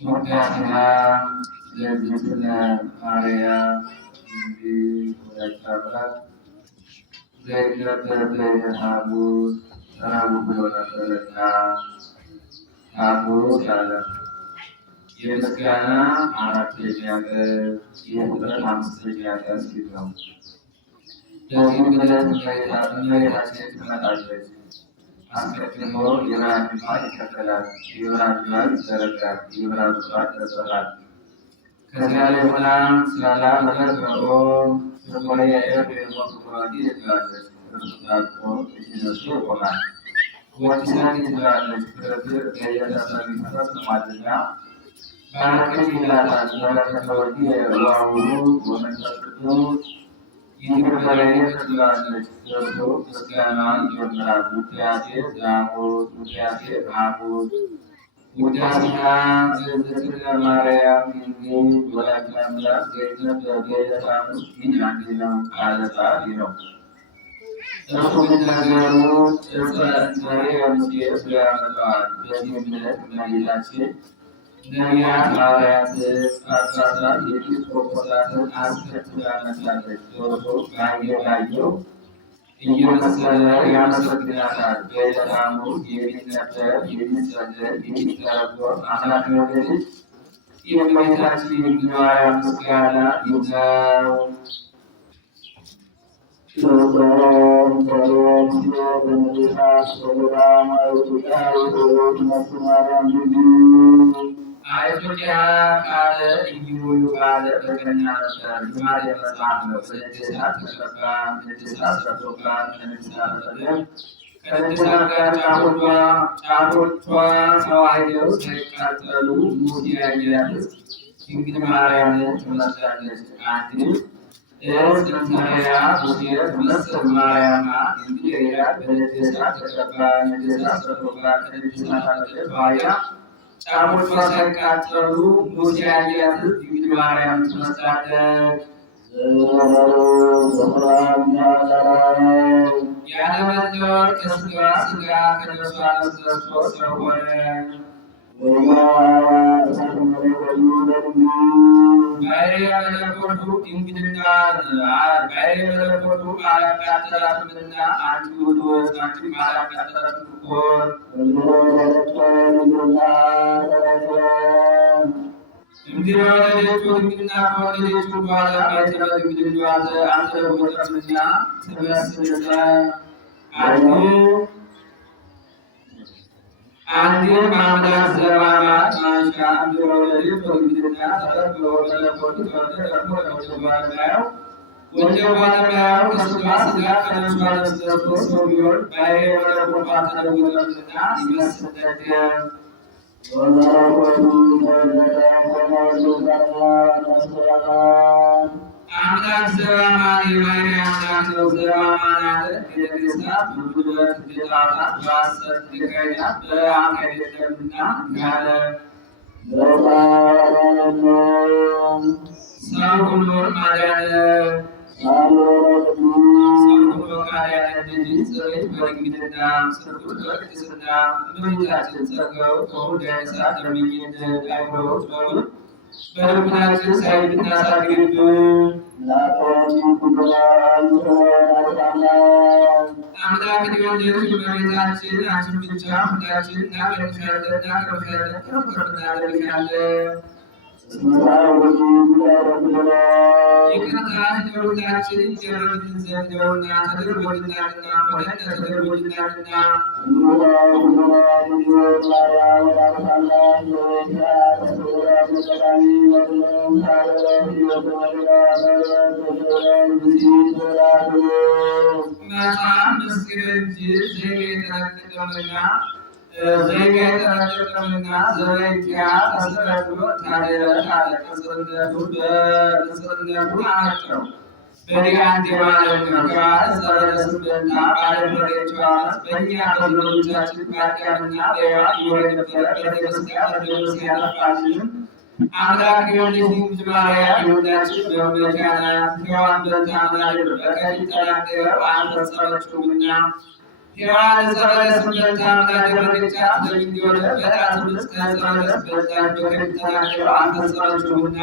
ውዳሴሃ ለእግዝእትነ ማርያም ወላዲተ አምላክ ዘይነበረ ሐሙስ ረቡዕ ብሎ ነበርና ሐሙስ አለ። የምስጋና አራተኛ ቀን የፍጥረት አምስተኛ ቀን ሲል ነው። በዚህም ዕለት እመቤታችን ትመጣለች። አስቀድሞ የብርሃን ድንኳን ይተከላል፣ የብርሃን ድንኳን ይዘረጋል፣ የብርሃን ድንኳን ይዘረጋል። ከዚያ ላይ ሆና ስላላ መለክሮ ፍቁረ የኤብ የሞት ኩራዲ ትላለች። እርሱ ታጥቆ እጅነሱ ይቆማል። ወዲሰን ትላለች። ክርክር የየተሰሪ ተፈጽሟልና ባረከኝ ይላታል። በረከተ ወዲህ ዋውሉ ወመንፈስ ቅዱስ ይቅር በለኝ ትላለች። እርሱ ምስጋናዋን ይጀምራል። ውዳሴ ዘሐሙስ ውዳሴ ሐሙስ ውዳሴሃ ለእግዝእትነ ማርያም ድንግል ወላዲተ አምላክ ዘይነበረ በዕለተ ሐሙስ ይህ አንድ ነው። ቃለ ቃል ነው። እርሱ የሚናገሩ እንበሬ ሙሴ ብሎ ያመጣዋል። በዚህም ዕለት እመቤታችን ነቢያት፣ ሐዋርያት፣ ጳጳሳት፣ ኤጲስቆጶሳትን አስከትላ መጥታለች። እርሱ ባየው እየመሰለ ያመሰግናታል። በዕለተ ሐሙስ የሚነበብ የሚጸለይ የሚተረጎም አምላክ የወለደች የእመቤታችን የድንግል ማርያም ምስጋና ይብዛው። አይቶኪያ ቃለ ኢዩዩ ቃለ በገና ነበር። ልማድ የመጽሐፍ ነው። በእድሳት ተቀባ፣ እድሳት ሰጥቶባ፣ ከእድሳት በለም ከእድሳት ጋር ጫፎቿ ተዋህደው ሳይቃጠሉ ሙሴ ያያት ድንግል ማርያምን ትመስላለች። አንድ እንተያ ሙሴ ትመስል ማርያማ እንግዲህ ይላል። በእድሳት ተቀባ፣ እድሳት ሰጥቶባ፣ ከእድሳት በለም ባያ ጫፎቿ ሳይቃጠሉ ሙሴ ያያት ድንግል ማርያም ትመስላለች። ያለመለወጥ ከሥጋዋ ሥጋ ከነፍሷ ነፍስ ነስቶ ሰው ሆነ። ባሕርየ መለኮቱ ድንግልና ባሕርየ መለኮቱ አላቃጠላትምና አንቺ ውእቱ አንቺም አላቃጠላትም እኮ። እንግዲህ ወለደችው ድንግልና ከወለደችው በኋላ ማኅተመ ድንግልናዋን አልተለወጠምና ትመስል አንድም አምላክ ዘበአማት ማንሻ እንደወለደች በድንግልና ተጠብቆ መለኮቱ ተጠብቆ ባለሙያው ወልደ ባለሙያው ከሥጋዋ ሥጋ ከነፍሷ ነፍስ ነስቶ ሰው ቢሆን ባሕርየ መለኮቱ አልተለወጠምና ይመስል ደገም። አምላክ ዘበአማን የባሕርይ አምላክ ነው። ዘበአማን አለ የነገሥታት ጉልበት ጌጣታት በሐሰት ሊካሄዳት በአብ አይደለምና ያለ ሰው ሁሉን ማዳነ ሰው ሁሉ ካዳነ ልጅ ጽሬት በድንግልና ስርጉት በቅድስና እመቤታችን ጸጋው ከሁሉ ያነሳ ለምኝነት አይምሮት በሙሉ በልቡናችን ሳይል እናሳድግብን። አምላክን የወለደች እመቤታችን አንቺን ብቻ ሁላችን እናመልክሻለን፣ እናከብርሻለን፣ ከፍ ከፍ እናደርግሻለን። ይቅርታሽ ለሁላችን ይደረግልን ዘንድ ነውና ተደርጎልናልና ሆነን ተደርጎልናልና መጽሐፍ ምስክር እንጂ ዘይቤ የተረቀቀምና ዘበይቲያ ተሰረቅሎ ታደረ አለ። ቅጽርነቱ አመጠው በዲያንት የማለት ነው። ከማለት ጸበለስበትና ባለመሬቸዋት በእኛ በዘሮቻችን በአዳምና በሔዋን ይኖር የነበረ በደመስጋ ያጠፋልን አምላክ የወለደች ድንግል ማርያም የሁላችን መመኪያ ናት። ሔዋን በልታ አምላክን በቀኝ ተናገረው አልፈጸመችውምና ሔዋን ዕፀ በለስን በልታ ምን አደረገቻት? ለጊዜው በጣት ውስጥ ከዕፀ በለስ በልታች በከፊል ተናገረው አልፈጸመችውምና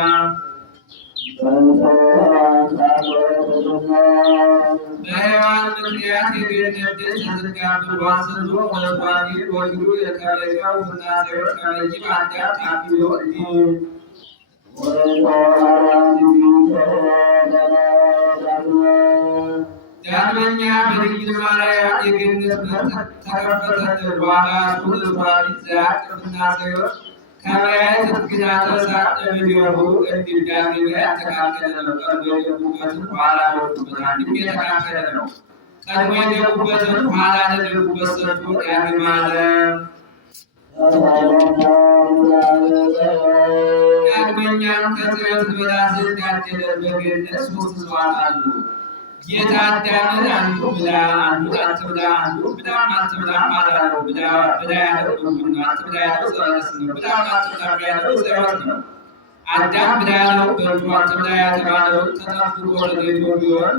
በሔዋን ምክንያት የገነት ደጅ ተዘጋብን። ዋስንቶ ወስዋኒ ወግዱ የከበቀው ፍናሴዎች ከመጅብ አዳም ታቢሎ እንዲህ ዳግመኛ በድንግል ማርያም የገነት በር ተከፈተልን። ዋጋቱ ወስዋኒ ዘያቅ ፍናሴዎች ከማየት እስኪናተ እሳት እምኔሁ እንዲዳግም ያተካከለ ነው። ቀድሞ የገቡበትን ኋላ ወጡበት። አንድም የተካከለ ነው። ቀድሞ የገቡበትን ኋላ ለገቡበት ሰጥቶ ዳግም አለ። ዳግመኛም ከጽዮን ትበላ ዘንድ ያደለ በገነት ሦስት እጽዋት አሉ። ጌታ አዳምን አንዱ ብላ አንዱን አትብላ፣ አንዱ ብላም አትብላም አላለው። ብላ ያለው ሕጉን ነው። አትብላ ያለው ዕፀ በለስ ነው። ብላም አትብላም ያለው ዕፀ ሕይወት ነው። አዳም ብላ ያለው በልቶ አትብላ የተባለው ተጠብቆ ተገኝቶ ቢሆን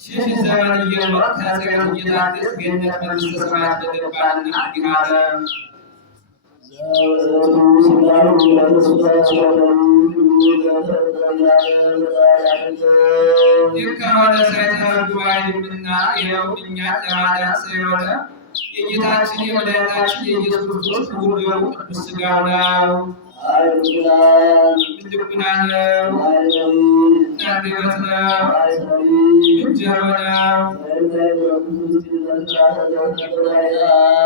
ሺህ ዘመን እየኖረ ከጽዮን እየታገስ ገነት መንግሥተ ሰማያት በገባና እንዲህ አለ። ይህ ከሆነ ሳይተረጉም አይልምና ይኸው እኛን ለማዳን ስለሆነ የጌታችን የመድኃኒታችን የኢየሱስ ክርስቶስ ክቡር ደሙ ቅዱስ ሥጋው ነው። ልቡና ነው፣ አንደበት ነው፣ እንጀሮ ነው።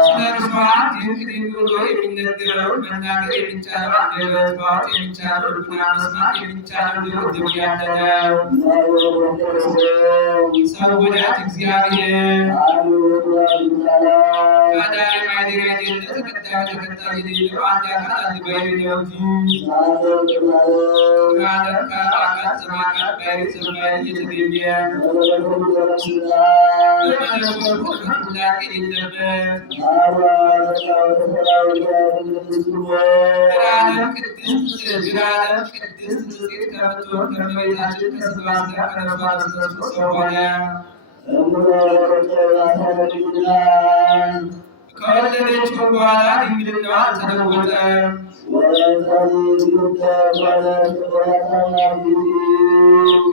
ስለ እርሷ ድንቅ ድንቅ ብሎ የሚነገረውን መናገር የሚቻለው አንደበት፣ ማወቅ የሚቻለው ልቡና፣ መስማት የሚቻለው ጆሮ ደም ያለ ነው። ሰው ወዳጅ እግዚአብሔር አዳኝ ማይደር አይደለ፣ ተቀዳሚ ተከታይ የሌለው አንድ አካል አንድ ባሕርይ ነው እንጂ ከዓለም ከአካል ዘማካል ባሕርይ ዘእምባሕርይ የተገኘ በመለኮቱ ቅላቄ የሌለበት ግርዓለም ቅድስት ንጽሕት ከምትሆን ከእመቤታችን ከሥጋዋ ሥጋ ከነፍሷ ነፍስ ነስቶ ሰው ሆነ። ከወለደችው በኋላ ድንግልናዋ አልተለወጠም።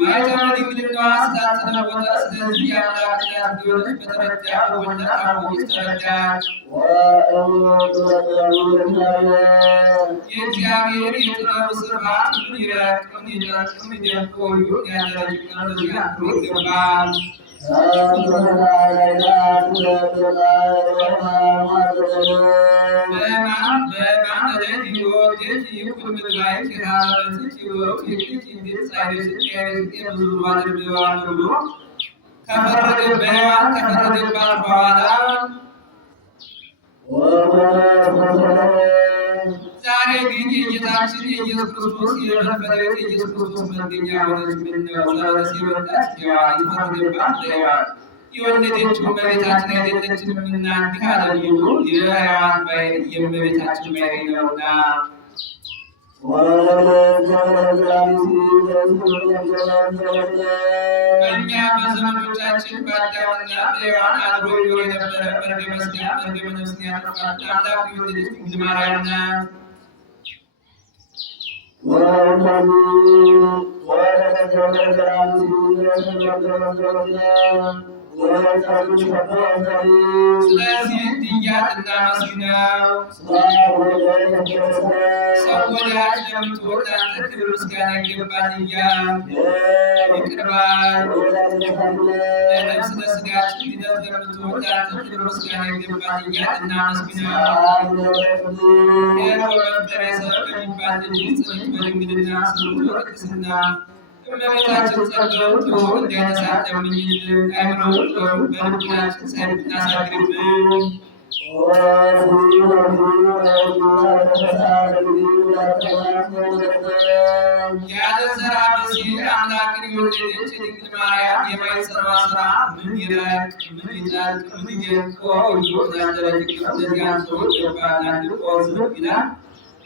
ማኅተመ ድንግልናዋ ስላልተለወጠ ስለዚህ የአምላክ እናት እንደሆነች በተረዳ በወልዳ አወቀች፣ ተረዳች። የእግዚአብሔር የጥበቡ ስርዓት ምን ይረቅ ምን ይደንቅ ምን ይደንቅ ወዮን ያደረግ በዚህ አክብሮ ይገባል። ከፈረደባት በኋላ ዛሬ ግን የጌታችን የኢየሱስ ክርስቶስ የመፈለግ የኢየሱስ ክርስቶስ መገኛ ሆነች። ምነው ለበለስ የወጣች ሔዋን የፈረደባት ለሔዋን የወለደችው እመቤታችን አይደለችምና እንዲህ አለ ቢሉ የሔዋን ባሕርይ የእመቤታችን ባሕርይ ነውና። በእኛ በዘመዶቻችን በአዳምና በሔዋን አድሮ ይኖር የነበረ መርገመ ሥጋ መርገመ ነፍስን ያጠፋች አምላክ የወለደች ድንግል ማርያም ናት። ስለዚህ ድንጋይ እናመስግነው። ሰው ወዳጅ ለምትሆን ለአንተ ክብር ምስጋና ይገባል እያልን ይቅር ባይ ለነፍስ ለሥጋችን ድነት ለምትሆን ለአንተ ክብር ምስጋና ይገባል እያልን እናመስግነው። የመፍጠሪያ ሰበብ የሚባል ልጅ ጽንዕት በድንግልና ስሩት በቅድስና እመቤታችን ጸጋው ጥሩ እንዳይነሳት ለምኝልን። አእምሮውን ጥሩ በልቡናችን ሳይናሳድርብን ያለ ዘራ ብእሲ አምላክን የወለደች የድንግል ማርያም የማኅፀኗ ሥራ ምን ይረቅ ምን ይጠልቅ ምን ይደንቅ ወዮ ዛደረጅ ለዚያ ሰዎች ገባል አንድ ቆዝብ ይላል።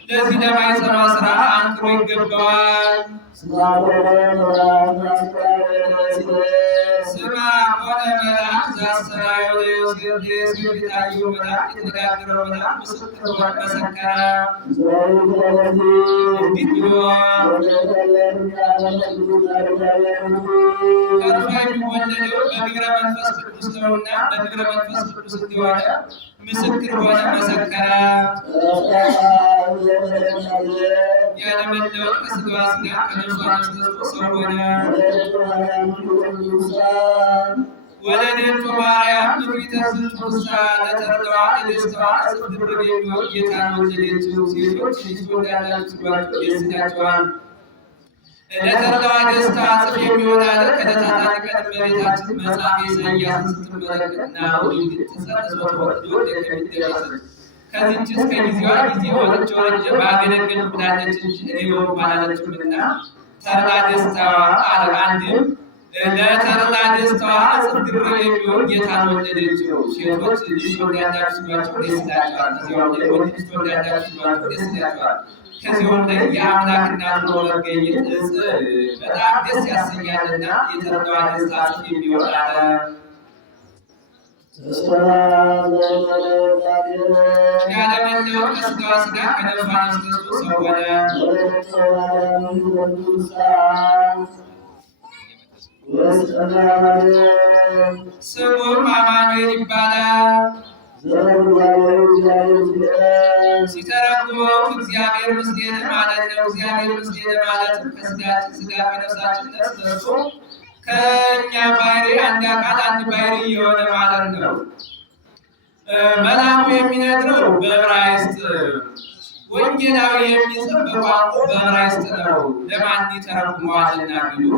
ለዚህ ለማኅፀኗ ሥራ አንክሮ ይገባዋል። ስማ ኮነ መልአክ ዘአስተርአዮ ለዮሴፍ የታየው መልአክ የተነጋገረው መልአክ ምስክር ሆነ መሰከረ። እንዲህ ብሎ ከእርሷ የሚወለደው በግብረ መንፈስ ቅዱስ ነውና በግብረ መንፈስ ቅዱስ እንደሆነ ምስክር ሆነ መሰከረ። ያለመለወጥ ከሥጋዋ ሥጋ ከነፍሷ ነፍስ ነስቶ ሰው ሆነ። ወለደቱ ማርያም ንግሥተ ጽንሳ ለተርዳዋ ለደስታዋ እጥፍ ድርብ የሚሆን ጌታን ወለደችው። ሴቶች ልጅ ትወልዳላችሁ ሲሏቸው ደስ ይላቸዋል። ለተርዳዋ ደስታ እጥፍ የሚሆን አለ። ከዕለታት አንድ ቀን እመቤታችን መጽሐፈ ኢሳይያስን ስትመለከት ናሁ ትጸንስ ወትወልድ ከሚደረስ ከዚህችስ ከጊዜዋ ጊዜ ወጥቼ ወርጄ ባገለግል ብላለች እንጂ እኔ ወርኩ አላለችምና ተርላ ደስታዋ አለ። አንድም ለተርላ ደስታዋ እጥፍ ድርብ የሚሆን ጌታን ወለደችው። ሴቶች ልጅ ትወልዳላችሁ ሲሏቸው ደስ ይላቸዋል። ከዚያው ላይ ወንድ ልጅ ትወልዳላችሁ ሲሏቸው ደስ ይላቸዋል። ከዚያውም ላይ የአምላክ እናት ሆኖ መገኘት በጣም ደስ ያሰኛልና የተርላዋ ደስታ እጥፍ የሚሆን አለ። ያለመለወጥ ከሥጋዋ ሥጋ ከነፍሷ ነፍስ ነስቶ ሰው ሆነ። ስሙም አማኑኤል ይባላል። ሲተረጉመው እግዚአብሔር ምስሌነ ማለት ነው። እግዚአብሔር ምስሌነ ማለትም ከሥጋችን ሥጋ ከነፍሳችን ነፍስ ነስቶ ከእኛ ባሕርይ አንድ አካል አንድ ባሕርይ የሆነ ማለት ነው። መልአኩ የሚነግረው በዕብራይስጥ፣ ወንጌላዊ የሚጽፍ በቋንቋ በዕብራይስጥ ነው። ለማን ይተረጉመዋልና ቢሉ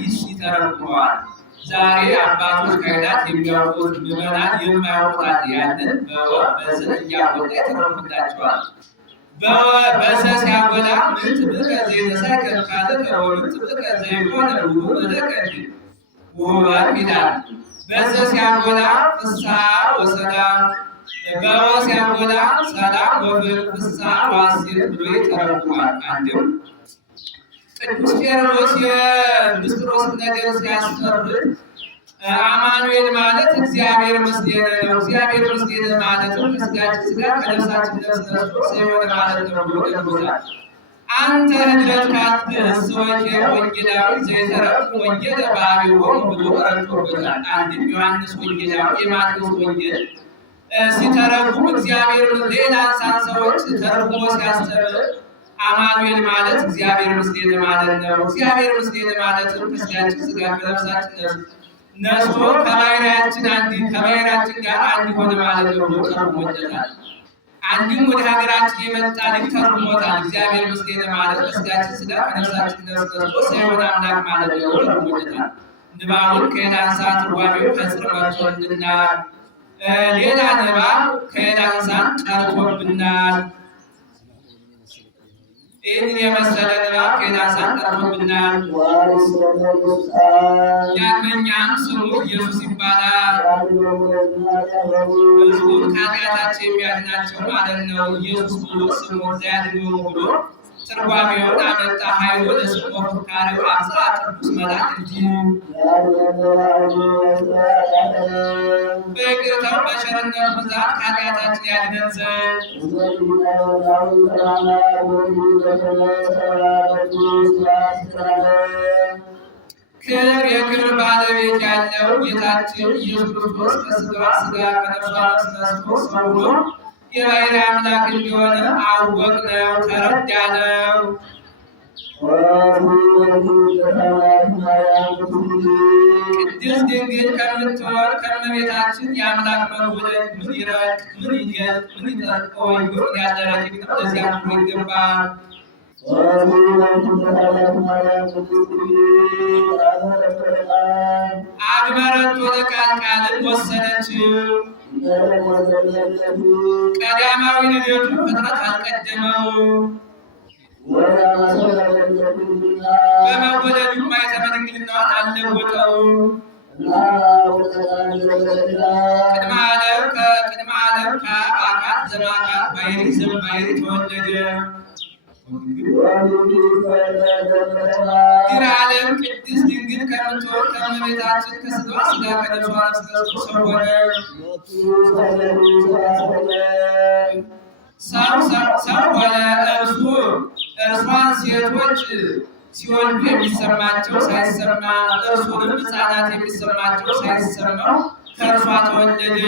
ይስ ይተረጉመዋል። ዛሬ አባቶች ካህናት የሚያውቁት ምዕመናን የማያውቁት ያንን በዘ እያወጣ ይተረጉምላቸዋል። በሰ ሲያጎላ ምንት ብከ ዘይነሳከ ካልከ ወምንት ብከ ዘይኮነ ውእቱ ለከ ውእቱ ይላል። በሰ ሲያጎላ ፍስሐ ወሰላም፣ በወ ሲያጎላ ሰላም ወፍቅር ፍስሐ ወሐሴት ብሎ ይተረጉማል። አንድም ቅዱስ ቄርሎስ የንስጥሮስን ነገር ሲያስፈርድ አማኑኤል ማለት እግዚአብሔር ምስሌነ ነው። እግዚአብሔር ምስሌነ ማለትም ከሥጋችን ሥጋ ከነፍሳችን ነፍስ ነስቶ ሰው የሆነ ማለት ነው ብሎ ነግሮታል። አንተ ህድረት ካትሰወኬ ወንጌላዊ ዘይተረጉም ወንጌለ በአብዮሙ ብሎ ረድቶበታል። አንድም ዮሐንስ ወንጌላዊ የማቴዎስ ወንጌል ሲተረጉም እግዚአብሔር ሌላ ሰዎች ተርጉሞ ሲያስተምር አማኑኤል ማለት እግዚአብሔር ምስሌነ ማለት ነው። እግዚአብሔር ምስሌነ ማለትም ከሥጋችን ሥጋ ከነፍሳችን ነፍስ ነስቶ ከባሕርያችን ጋር አንድ ሆነ ማለት ነው ብሎ ተርጉሞለታል። አንድም ወደ ሀገራችን የመጣ ልጅ ተርጉሞታል። እግዚአብሔር ምስሌነ ማለት ከሥጋችን ሥጋ ከነፍሳችን ነፍስ ነስቶ ሰው የሆነ አምላክ ማለት ነው ብሎ ተርጉሞለታል። ንባቡን ከየዳንሳ ትርጓሜው ከጽር መጥቶልናል። ሌላ ንባብ ከየዳንሳን ቀርቶብናል። ይህንን የመሰለ ንባብ ከየዳንሳን ቀርቶብናል። ዳግመኛም ስሙ ኢየሱስ ይባላል። ሕዝቡን ከኃጢአታቸው የሚያድናቸው ማለት ነው። ኢየሱስ ብሎ ስሙ ዘያድኅኖሙ ብሎ ትርጓሜውን አመጣ። ኃይሉ ለስሙ ፍካሬው አብጽሐ ቅዱስ መልአክ እንዲህ በይቅርታው በቸርነቱ ብዛት ከኃጢአታችን ያድነን ዘንድ ክብር የክብር ባለቤት ያለው ጌታችን ኢየሱስ ክርስቶስ ከሥጋዋ ሥጋ ከነፍሷ ነፍስ ነስቶ ሰው ሆኖ የባሕርይ አምላክ እንደሆነ አወቅነው፣ ተረዳነው። ቅድስት ድንግል ከምትሆን ከእመቤታችን የአምላክ መወለድ ምን ይረቅ ምን ይገልጥ ምን ይጠልቀው ይሆን? ያለ ረቂቅ ነው፣ ለዚያ ሁሉ ይገባል። አግመረቶ ለቃል ቃልን ወሰነችው። ቀዳማዊ ልደቱ ፍጥረት አልቀደመው። በመወለዱም ማኅተመ ድንግልናዋን አልለወጠው። ቅድመ ዓለም ከአብ አካል ዘእምአካል ባሕርይ ዘእምባሕርይ ተወለደ። ዓለም ቅድስት ድንግል ከምትሆን ከእመቤታችን ከሥጋዋ ሥጋ ከነፍሷ ነፍስ ነስቶ ሰው ሆነ። ሰው ሆነ። እርሷን ሴቶች ሲወልዱ የሚሰማቸው ሳይሰማ፣ እርሱንም ሕፃናት የሚሰማቸው ሳይሰማው ከእርሷ ተወለደ።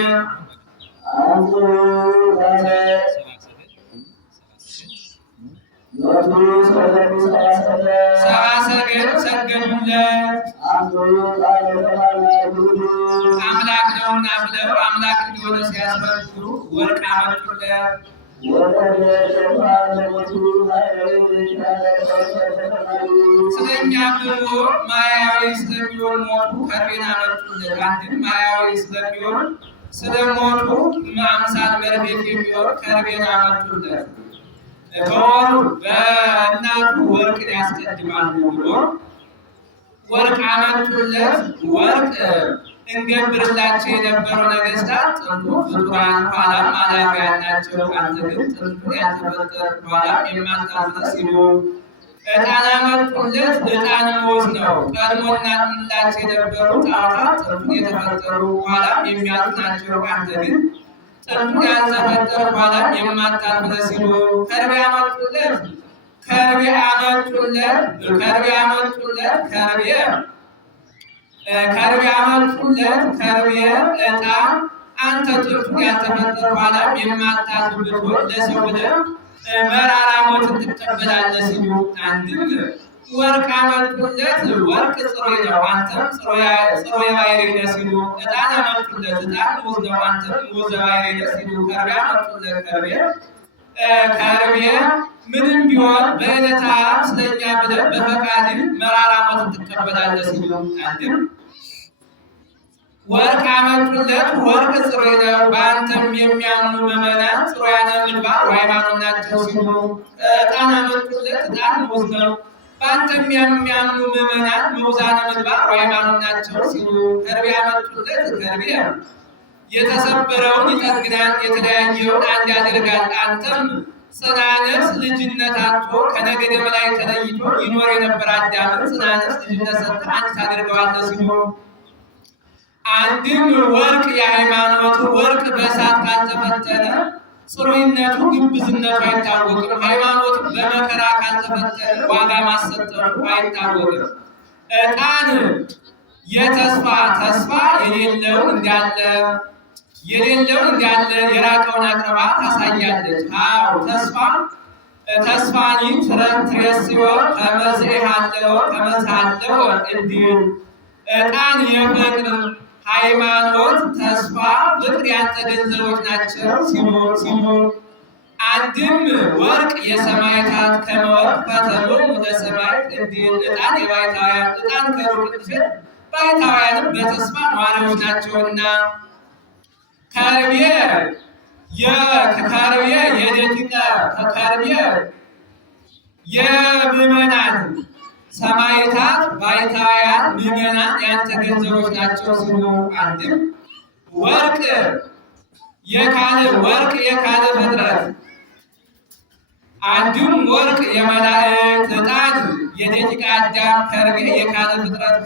ሰብአ ሰገል ሰገዱለት። አምላክ ነውና ብለው አምላክ እንዲሆነ ሲያስረዱ ወርቅ አመጡለት። ስለኛ ብሎ ማያዊ ስለሚሆን ሞቱ ከርቤን አመጡለት። አንድም ማያዊ ስለሚሆን ስለሞቱ አምሳል መርቤት የሚሆን ከርቤን አመጡለት። በወሩ በእናቱ ወርቅን ያስቀድማሉ ብሎ ወርቅ አመጡለት። ወርቅ እንገብርላቸው የነበሩ ነገስታት ጥንቱ ፍጡራን ኋላም አላፊያ ናቸው። አንተ ግን ጥንቱን ያልተፈጠር ኋላም የማታልፍ ሲሉ ዕጣን አመጡለት። ዕጣን ሙዝ ነው። ቀድሞ እናጥንላቸው የነበሩ ጣዖታት ጥንቱን የተፈጠሩ ኋላም የሚያልፉ ናቸው። አንተ ግን ጥንቱን ያልተፈጠረ ኋላም የማታልፍ ሲሉ ከርቤ አመጡለት። ከርቤ አመጡለት። ከርቤ ዕጣን አንተ ጥንቱን ያልተፈጠረ ኋላም የማታልፍ ብትሆን ለሰው ብለህ መራራ ሞትን ትቀበላለህ ሲሉ አንድም ወርቅ አመጡለት። ወርቅ ጽሩይ ነው፣ አንተም ጽሩየ ባሕርይ ነህ ሲሉ ዕጣን አመጡለት። ዕጣን ሙዝ ነው፣ አንተም ሙዘ ባሕርይ ነህ ሲሉ ከርቤ አመጡለት። ከርቤ ምንም ቢሆን በዕለተ ዓርብ ስለኛ ብለህ በፈቃድህ መራራ ሞትን ትቀበላለህ ሲሉ አንድም ወርቅ አመጡለት። ወርቅ ጽሩይ ነው፣ በአንተም የሚያምኑ ምዕመናን ጽሩያነ ምግባር ወሃይማኖት ናቸው ሲሉ ዕጣን አመጡለት። ዕጣን ሙዝ ነው፣ በአንተም የሚያምኑ ምዕመናን ምዑዛነ ምግባር ወሃይማኖት ናቸው ሲሉ ከርቤ አመጡለት። ከርቤ የተሰበረውን ይጠግናል፣ የተለያየውን አንድ ያደርጋል። አንተም ጽንዐ ነፍስ ልጅነት አጥቶ ከነገደ መላእክት ተለይቶ ይኖር የነበረ አዳምን ጽንዐ ነፍስ ልጅነት ሰጥተህ አንድ ታደርገዋለህ ሲሉ አንድም ወርቅ የሃይማኖቱ ወርቅ በእሳት ካልተፈተነ ጽሩይነቱ ግብዝነቱ አይታወቅም። ሃይማኖቱ በመከራ ካልተፈተነ ዋጋ ማሰጠቱ አይታወቅም። ዕጣን ተስፋ የሌለውን እንዳለ የራቀውን አቅርባ ታሳያለች። አዎ ተስፋኒ ትሬስዮ ከመዝሃለው እንዲል ዕጣን የፍቅር ሃይማኖት ተስፋ ፍቅር ያንተ ገንዘቦች ናቸው ሲሉ አንድም ወርቅ የሰማዕታት ከመወርቅ ፈተሎሙ ለሰማዕት እንዲል ዕጣን የባሕታውያን ዕጣን ከሩቅ እሸት ባሕታውያንም በተስፋ ነዋሪዎች ናቸውና ከርቤ የምዕመናን ሰማዕታት ባሕታውያን ምዕመናን ያንተ ገንዘቦች ናቸው ሲሉ አንድም ወርቅ የካለ ፍጥረት አንድም ወርቅ የመላእክት ዕጣን የደቂቀ አዳም ከርቤ የካለ ፍጥረት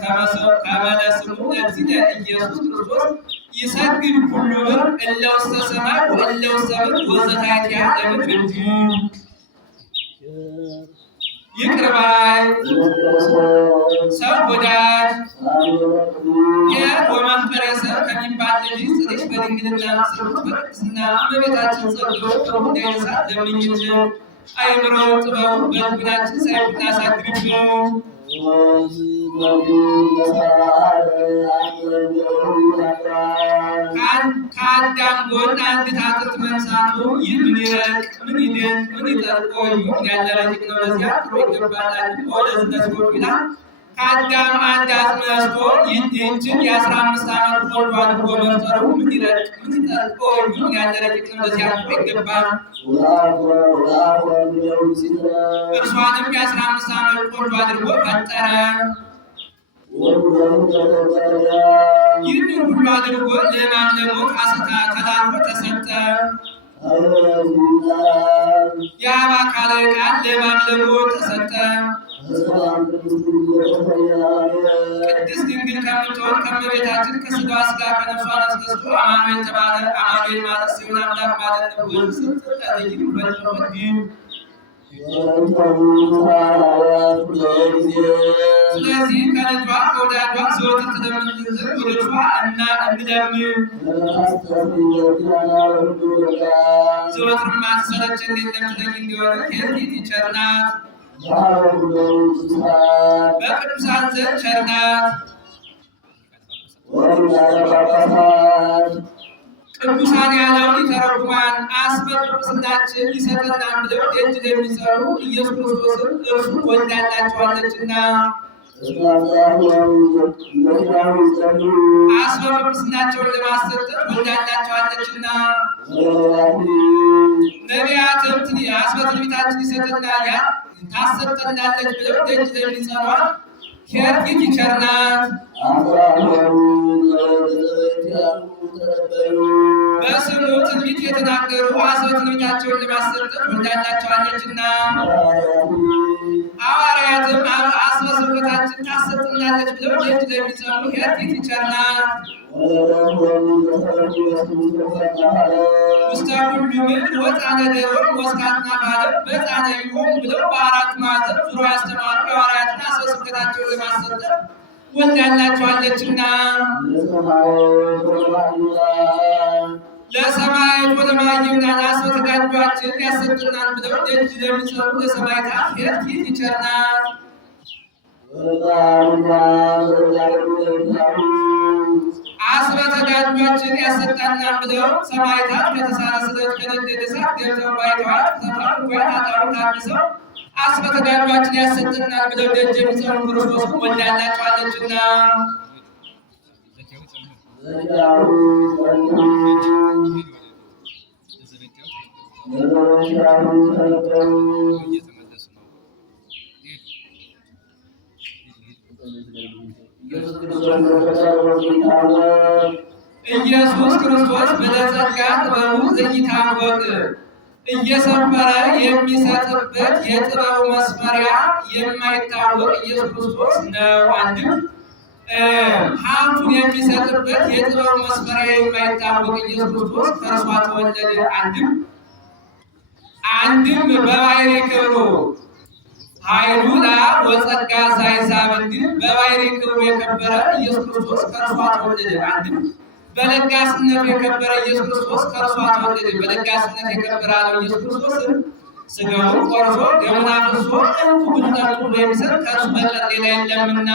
ከመለስሙ ለእግዚእነ ኢየሱስ ክርስቶስ ይሰግድ ኩሉ ብር እለ ውስተ ሰማይ ወእለ ውስተ ምድር ወዘታሕቲሃ ለምድር እንዲል ይቅር ባይ ሰው ወዳጅ ወመንፈረ ሰብ ከሚባል ልጅ ጽድቅ በድንግልና ስሩት በቅድስና እመቤታችን ጸሎት እንዳይነሳ ለምኝልን። አይምሮውን ጥበቡን በልቡናችን ሳይብን አሳድርብን። ከአዳም ጎን አንዲት አጥንት መንሳቱ ይህ ምን ይረቅ ምን ይደንቅ ምን ይጠልቆ ይሁን ያለ ረቂቅ ነው። ለዚያ ጥሩ ይገባታል ወደዝነት ይላል። ከአዳም አንድ አጥንት ነስቶ ይህችን የ15 ዓመት ቆንጆ አድርጎ መፍጠሩ ምን ይረቅ ምን ይጠልቆ ይሁን ያለ ረቂቅ ነው። ለዚያ ጥሩ ይገባል። እርሷንም የ15 ዓመት ቆንጆ አድርጎ ፈጠረ። ይህንን ሁሉ አድርጎ ለሕማም ለሞት ተላልፎ ተሰጠ። የአብ አካላዊ ቃል ለማምለኩ ተሰጠ። ቅድስት ድንግል ከምትሆን ከእመቤታችን ከሥጋዋ ሥጋ ከነፍሷ ነፍስ ነስቶ አማኑኤል ተባለ። አማኑኤል ማለት ሲሆን አምላክ ማለት ነው። ስለዚህ ከልጇ ከወዳጇ ዘወትር ትለምንልን ዘንድ ወደ እርሷ እንለምን። ዘወትር ማትሰለቸን እንደምትለኝ እንዲሆን የፊት ቸር ናት፣ በቅዱሳን ዘንድ ቸር ናት። ቅዱሳን ያለውን ይተረጉማል። አስበ ቅዱስናችን ይሰጠናል ብለው ደጅ ለሚጸኑ ኢየሱስ ክርስቶስን እርሱ ወልዳላቸዋለችና አስበ ቅዱስናቸውን ለማሰጠት ወልዳላቸዋለችና ነቢያትም አስበ ትንቢታችን ይሰጠናል ታሰጠናለች ብለው ደጅ ለሚጸኗት ከርኪት ቸር ናት። በስሙ ትንቢት የተናገሩ አስበ ትንቢታቸውን ለማሰጠት ወልዳላቸዋለችና ሐዋርያትም አስበ ስብከታችን ታሰጥናለች ብለው ደጅ ለሚጸኑ ከርኪት ቸር ናት። ውስተ ኩሉ ምድር ወጣነ ደብር ወስካትና ማለት በጣነ ይሆን ብለው በአራት ማዕዘን ዙሮ ያስተማሩ የሐዋርያትን አስበ ስብከታቸውን ለማሰጠት ወልዳላቸዋለችና ለሰማዕታት ወለማይምና አስበ ተጋድሏችን ያሰጡናል ብለው ደጅ ለሚጸኑ ለሰማዕታት ከርኪት ቸር ናት። አስበ ተጋድሏችን ያሰጣናል ብለው ሰማዕታት ከተሳለ ስለት ከነደደ እሳት ገብተው ባይተዋት ተፋር እንኳን አጣሩ ታድሰው አስበ ተጋድሏችን ያሰጣናል ብለው ደጅ የሚጸኑ ክርስቶስን ወልዳላቸዋለችና ኢየሱስ ክርስቶስ በለጸጋ ጥበቡ ዘኢታወቅ እየሰፈረ የሚሰጥበት የጥበቡ መስፈሪያ የማይታወቅ ኢየሱስ ክርስቶስ ነው። አንድም ሀብቱን የሚሰጥበት የጥበቡ መስፈሪያ የማይታወቅ ኢየሱስ ክርስቶስ ከእርሷ ተወለደ። አንድም በባሕርይ ክብሩ ኃይሉ ለአብ ወጸጋ ሳይሳብ እንዲል በባሕርይ ክብሩ የከበረ ኢየሱስ ክርስቶስ ከእርሷ ተወለደ። አንድም በለጋስነቱ የከበረ ኢየሱስ ክርስቶስ ከእርሷ ተወለደ። በለጋስነት የከበረ አለው ኢየሱስ ክርስቶስን ሥጋውን ቆርሶ ደሙን አፍስሶ እንኩ ብሉ ጠጡ ብሎ የሚሰጥ ከእርሱ በቀር ሌላ የለምና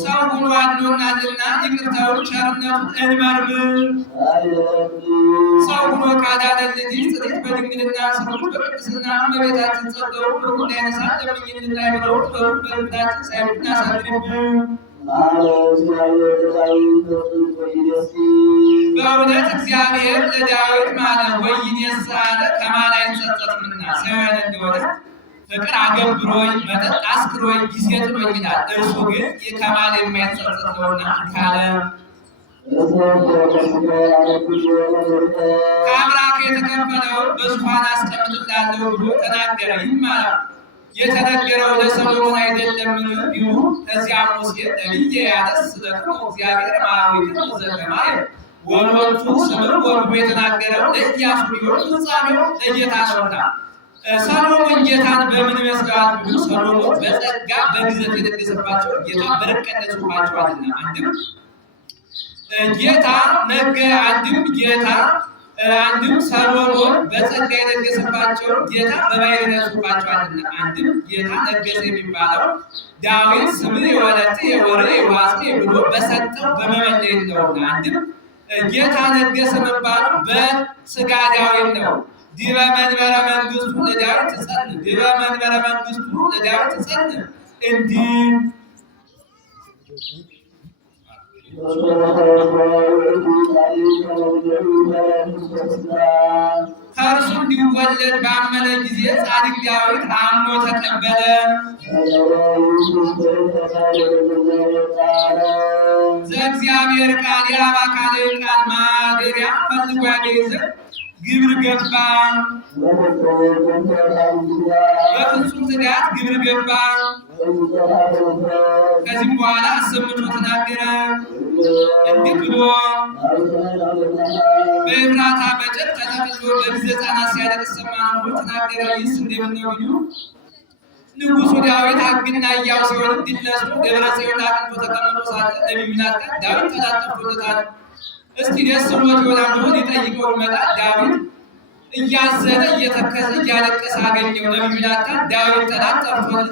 ሰው ሆኖ አድኖናልና ይቅርታውን ቸርነቱን እንመርምር። ሰው ሆኖ ካዳነን ልጅ ጽድቅ በድንግልና ስሙ በቅድስና እመቤታችን ጸጋው ሁሉ እንዳይነሳ ለምኝልና ይምረውን በልባችን ሳይሆን እናሳድርብን። በእውነት እግዚአብሔር ለዳዊት ማለ ወይኔስ አለ ከማን አይጸጸትምና ሰው ያለ እንደሆነ ፍቅር አገብሮኝ መጠጥ አስክሮኝ ጊዜ ጥሎኝ ይላል። እርሱ ግን ከማን የማይጸጸት ነውና ካለ ከአምላክ የተከፈለውን በዙፋን አስቀምጥላለሁ ብሎ ተናገረ። ይህም ማለት የተነገረው ለሰሎሞን አይደለምን ቢሉ ከዚያ ሙሴ ነቢየ ያነስለክሙ እግዚአብሔር ማኅበዊክሙ ዘከማየ ወሎቱ ስምር ወልዶ የተናገረው ለኢያሱ ቢሆን ፍጻሜው ለጌታ ነውና ሰሎሞን ጌታን በምን ይመስለዋል ቢሉ ሰሎሞን በጸጋ በግዘት የደገሰባቸው ጌታ በርቀት ነጽፏቸዋልና አንድም ሰሎሞን በጸጋ የደገሰባቸው ጌታ በባሕርይ ነጽፏቸዋልና አንድም ጌታ ነገሰ የሚባለው ዳዊት ስምዕ ወለተ ወርኅ ወሐጽኔ ብሎ በሰጠው በመመለስ ነውና አንድም ጌታ ነገሰ መባሉ በሥጋ ዳዊት ነው። ዲበ መንበረ መንግሥቱ ለዳዊት ትጸንዕ ዲበ መንበረ መንግሥቱ ለዳዊት ትጸንዕ እንዲህ ከእርሱ እንዲወለድ ባመነ ጊዜ ጻድቅ ዳዊት አምኖ ተቀበለ። ዘእግዚአብሔር ቃል የአብ አካላዊ ቃል ማደሪያ ፈልጎ ያገኝ ዘንድ ግብር ገባ። በፍጹም ትጋት ግብር ገባ። ከዚህም በኋላ አሰምቶ ተናገረ እንዲህ ብሎ በኤፍራታ በጨርቅ ተጠቅልሎ በጊዜ ሕፃናት ሲያለቅስ ሰማነው ብሎ ተናገረ። ይህስ እንደምን ነው ቢሉ ንጉሡ ዳዊት ሕግና ሕያው ሲሆን ድል ነስቶ ደብረ ጽዮን አቅንቶ ተቀምጦ ሳለ ነቢዩ ናታን ዳዊት ጠላት ጠፍቶለታል፣ እስኪ ደስ ብሎት ይሆናል ብሎ ሊጠይቀው ይመጣል። ዳዊት እያዘነ እየተከዘ እያለቀሰ አገኘው። ነቢዩ ናታን ዳዊት ጠላት ጠፍቶለት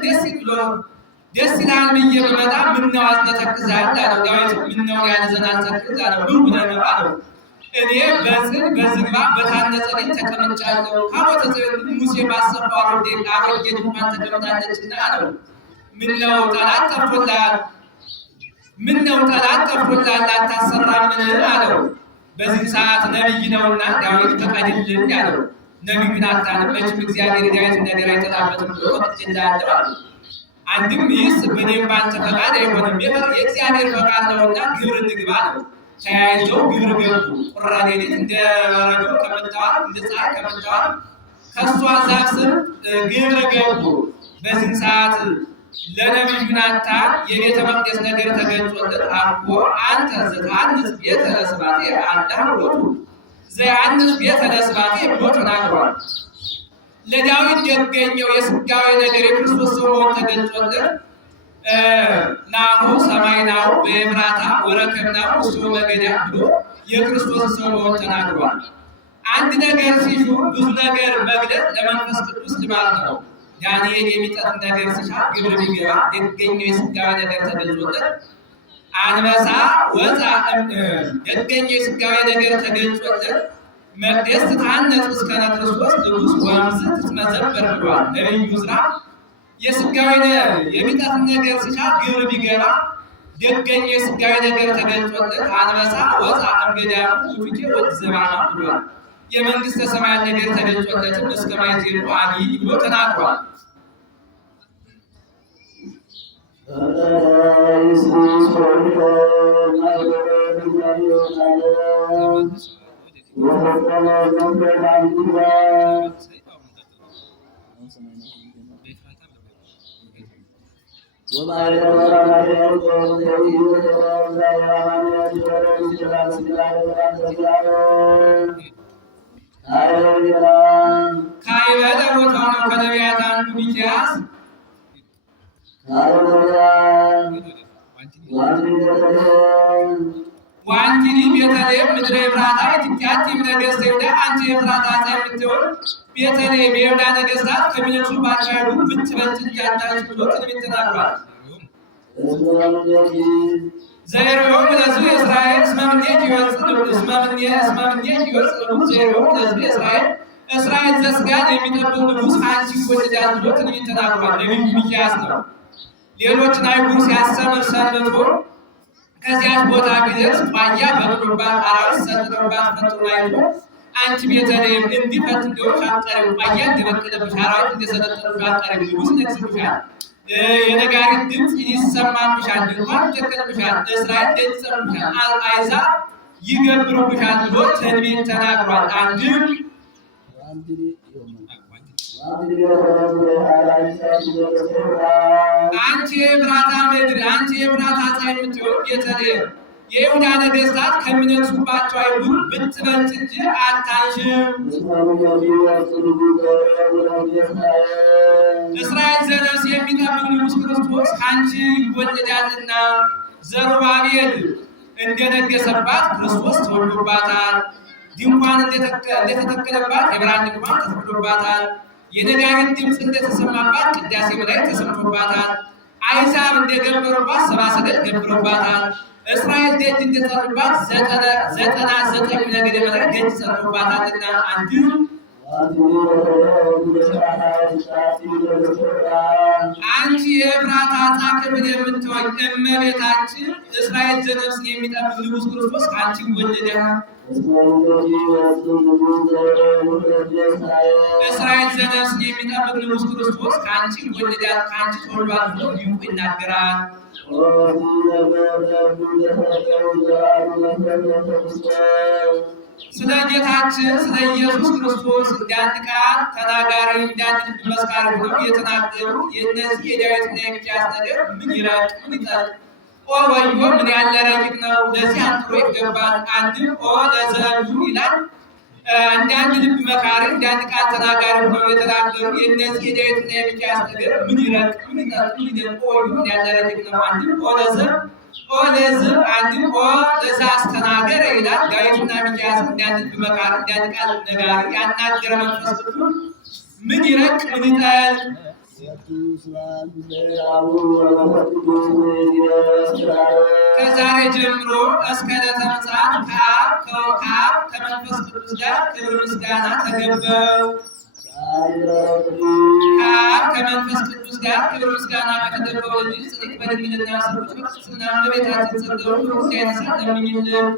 ደስ ይላል ብዬ ብመጣ ምነው አዝነተክዛል አለው። ዳዊት ምነው ያልዘን አልተክዝ አለው። ምን ብለህ ነው አለው። እኔ በጽን በዝግባ በታነጸ ቤት ተቀምጫለሁ፣ ታቦተ ጽዮን ሙሴ ባሰፋው አሮጌ ድንኳን ተቀምጣለችና አለው። ምነው ጠላት ጠፍቶልሃል? ምነው ጠላት ጠፍቶልሃል አታሰራምን አለው። በዚህ ሰዓት ነቢይ ነውና ዳዊት ፈቀድልኝ አለው። ነቢዩ ናታን መቼም እግዚአብሔር ዳዊትን ነገር አይጠላበትም ብሎ ፈቅጄልሃለሁ አለው። አንድም ይህስ በእኔም ባንተ ፈቃድ አይሆንም፣ የእግዚአብሔር ፈቃድ ነውና ግብር እንግባ አለው። ተያይዘው ግብር ገቡ። ቁራ ሌሊት እንደ በረዶ ከመጣዋል እንደ ፀሐይ ከመጣዋል ከእሷ ዛፍ ስር ግብር ገቡ። በዚህ ሰዓት ለነቢዩ ናታን የቤተ መቅደስ ነገር ተገልጾለት አኮ አንተ ዘታንጽ ቤተ ለስባቴ አዳም ሮቱ ዘያንጽ ቤተ ለስባቴ ብሎ ተናግሯል። ለዳዊት የገኘው የሥጋዌ ነገር የክርስቶስ ሰው መሆን ተገልጾለት ናሁ ሰማይናሁ በኤፍራታ ወረከብናሁ ውስተ መገዳ ብሎ የክርስቶስ ሰው መሆን ተናግሯል። አንድ ነገር ሲሹ ብዙ ነገር መግለጥ ለመንፈስ ቅዱስ ልማድ ነው። ዳንኤል የሚጠት ነገር ሲሻ ግብር ቢገባ የገኘው የሥጋዌ ነገር ተገልጾለት አንበሳ ወፃ የገኘው የሥጋዌ ነገር ተገልጾለት መቅደስ ትታነጽ እስከ ክርስቶስ ንጉሥ ወምዝ ትመዘበር ብሏል ነቢዩ ዕዝራ። የሥጋዌ የሚጠት ነገር ሲሻ ግብር ቢገባ የገኘው የሥጋዌ ነገር ተገልጾለት አንበሳ ወፃ እምገዳሙ ውእቱኬ ወትዘባና ብሏል። የመንግሥተ ሰማያት ነገር ተገልጾለትም እስከ ማይዜኑ አብይ ብሎ ተናግሯል። ካይበለ ቦታው ነው ከነቢያት አንዱ ሚክያስ ዋንቲኒ ቤተልሔም ምድረ ኤፍራታ የትካቲም ነገሥተ ይሁዳ አንቺ የኤፍራታ ዕፃ የምትሆን ቤተልሔም የይሁዳ ነገሥታት ከሚነግሡባቸው አይሁድ ብትበልጥ እንጂ አታንሽ ብሎ ትንቢት ተናግሯል። ዘይሮሙ ለሕዝበ እስራኤል እስመ እምኔኪ ይወፅእ ዘይሮሙ ለሕዝበ እስራኤል እስራኤል ዘሥጋን የሚጠብቅ ንጉሥ አንቺ ይወለዳል ብሎ ትንቢት ተናግሯል። ነቢዩ ሚክያስ ነው። ሌሎችን አይጉር ሲያስተምር ሰንብቶ ከዚያች ቦታ ቢደርስ ቋያ በቅሎባት አራዊት ሰጥተውባት ፈጥኖ አይቶ አንቺ ቤተልሔም እንዲፈትንደውሽ አትቀሪም፣ ቋያ እንደበቀለብሽ አራዊት እንደሰለጠኑሽ አትቀሪም፣ ንጉሥ ነግሥብሻል፣ የነጋሪት ድምፅ ይሰማብሻል፣ ድንኳን ይተከልብሻል፣ እስራኤል ደጅ ይጸኑብሻል፣ አሕዛብ ይገብሩብሻል ብሎ ትንቢት ተናግሯል። አንድም አንቺ የኤፍራታ ምድር አንቺ የኤፍራታ ዕፃ የምትሆን ቤተልሔም የይሁዳ ነገሥታት ከሚነግሡባቸው አይሁድ ብትበልጥ እንጂ አታንሽም። እስራኤል ዘነፍስ የሚጠብቅ ንጉሥ ክርስቶስ ከአንቺ ይወለዳልና ዘሩባቤል እንደነገሰባት ክርስቶስ ተወልዶባታል። ድንኳን እንደተተከለባት የብርሃን ድንኳን ተተክሎባታል። የነጋሪት ድምፅ እንደተሰማባት ቅዳሴ መላእክት ተሰምቶባታል። አሕዛብ እንደገበሩባት ሰብአ ሰገል ገብረውባታል። እስራኤል ደጅ እንደጸኑባት 99 ነገደ መላእክት ደጅ ጸንቶባታልና አንድም አንቺ የኤፍራታ ክፍል የምትሆኝ እመቤታችን እስራኤል ዘነፍስ የሚጠብቅ ንጉሥ ክርስቶስ ከአንቺ ወለደ። እስራኤል ዘነፍስ የሚጠብቅ ንጉሥ ክርስቶስ ከአንቺ ወለደ፣ ከአንቺ ተወልዷል ብሎ ሊቁ ይናገራል። ስለ ጌታችን ስለ ኢየሱስ ክርስቶስ እንዳንድ ቃል ተናጋሪ እንዳንድ መስካሪ ሆነው የተናገሩ የእነዚህ የዳዊትና የሚክያስ ነገር ምን ይረቅ ምን ይጠቅ? ኦ ወዮ ምን ያለ ረቂቅ ነው! ለዚህ አንክሮ ይገባል። አንድም ኦ ለዘሉ ይላል። እንዳንድ ልብ መካሪ እንዳንድ ቃል ተናጋሪ ሆነው የተናገሩ የእነዚህ የዳዊትና የሚክያስ ነገር ምን ይረቅ ምን ይጠቅ? ምን ይደቅ? ኦ ወዮ ምን ያለ ረቂቅ ነው! አንድም ኦ ለዘሉ ለዝም አንድም ለዛ አስተናገረ ይላል። ዳዊትና ሚክያስ እንዳንድ መካር እንዳንድ ቃል ነጋሪ ያናገረ መንፈስ ቅዱስ ምን ይረቅ ምን ይጠል? ከዛሬ ጀምሮ እስከ ዕለተ ምጽአት ከአብ ከመንፈስ ቅዱስ ጋር ክብር ምስጋና ተገባው። ከአብ ከመንፈስ ቅዱስ ጋር ክብር ምስጋና ከተገባው ልጅ ጽድቅ በድንግልና ስርጭት በቅድስና እመቤታችን ጸጋውን ሁሉ ያነሳ ለምኝልን።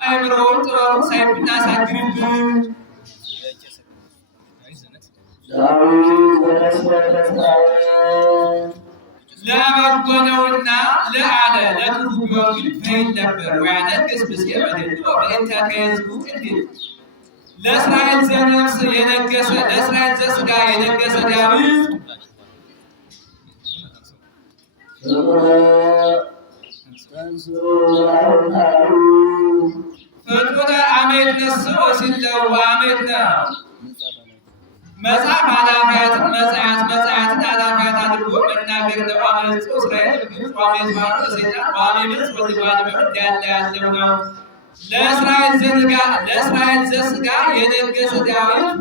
አእምሮውን ጥበቡን ሳይብን አሳድርብን። ለበጎ ነውና ለአለ ለክፉ ቢሆን ግን ፈይድ ነበር ወያነግሥ ብእሴ በድል በእንተ ከሕዝቡ ቅድም ለእስራኤል ዘነፍስ የነገሰ ለእስራኤል ዘሥጋ የነገሰ ዳዊት ፍጡነ አመ ይትነሥእ ወሲለው ወአመ መጽሐፍ ኃላፊያትን መጽሐያትን ኃላፊያት አድርጎ መናገር ነው። አመ ይጽእ እስራኤል ግብፅ ወአመ ይዝባሉ ለሰይጣን ወአመ ይመጽእ ወልድባለ እንዳለ ያለው ነው። ለእስራኤል ዘሥጋ የነገሰ ዳዊት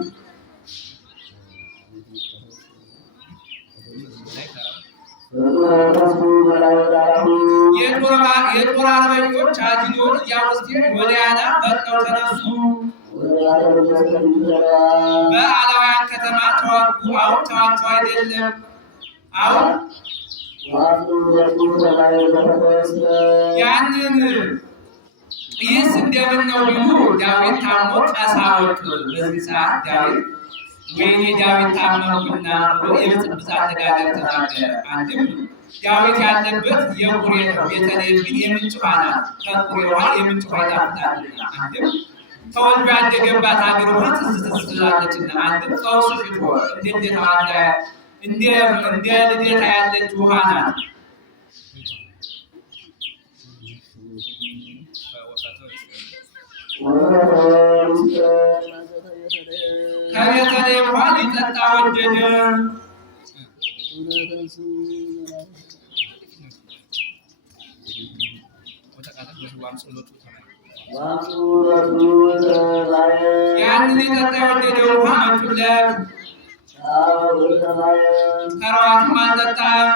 የጦር አርበኞች አጅኖን ኢያቡስቴን ወዲያና ፈጥነው ተነሱ። በአላውያን ከተማ ተዋጉ። አሁን ተዋግተው አይደለም። አሁን ያንን ይህስ እንደምን ነው ቢሉ ዳዊት ታሞ ቀሳወጡ። በዚህ ሰዓት ዳዊት ወይኔ ዳዊት ታመምኩና ብሎ የብፅብፅ አነጋገር ተናገረ። አንድም ዳዊት ያለበት የቁሬ ነው። ቤተልሔም ግን የምንጭ ውሃ ናት። ከቁሬ ውሃ የምንጭ ውሃ ይጣፍጣልና። አንድም ተወልዶ ያደገባት ሀገር ውሃ ትዝ ትላለችና። አንድም ቀውስ ሽቶ እንደ ልደታ ያለች ውሃ ናት። ከቤተልሔም ውሃ ሊጠጣ ወደደ። ያንን ሊጠጣ የወደደው ውሃ መጡለት። ከረዋቱም አልጠጣም።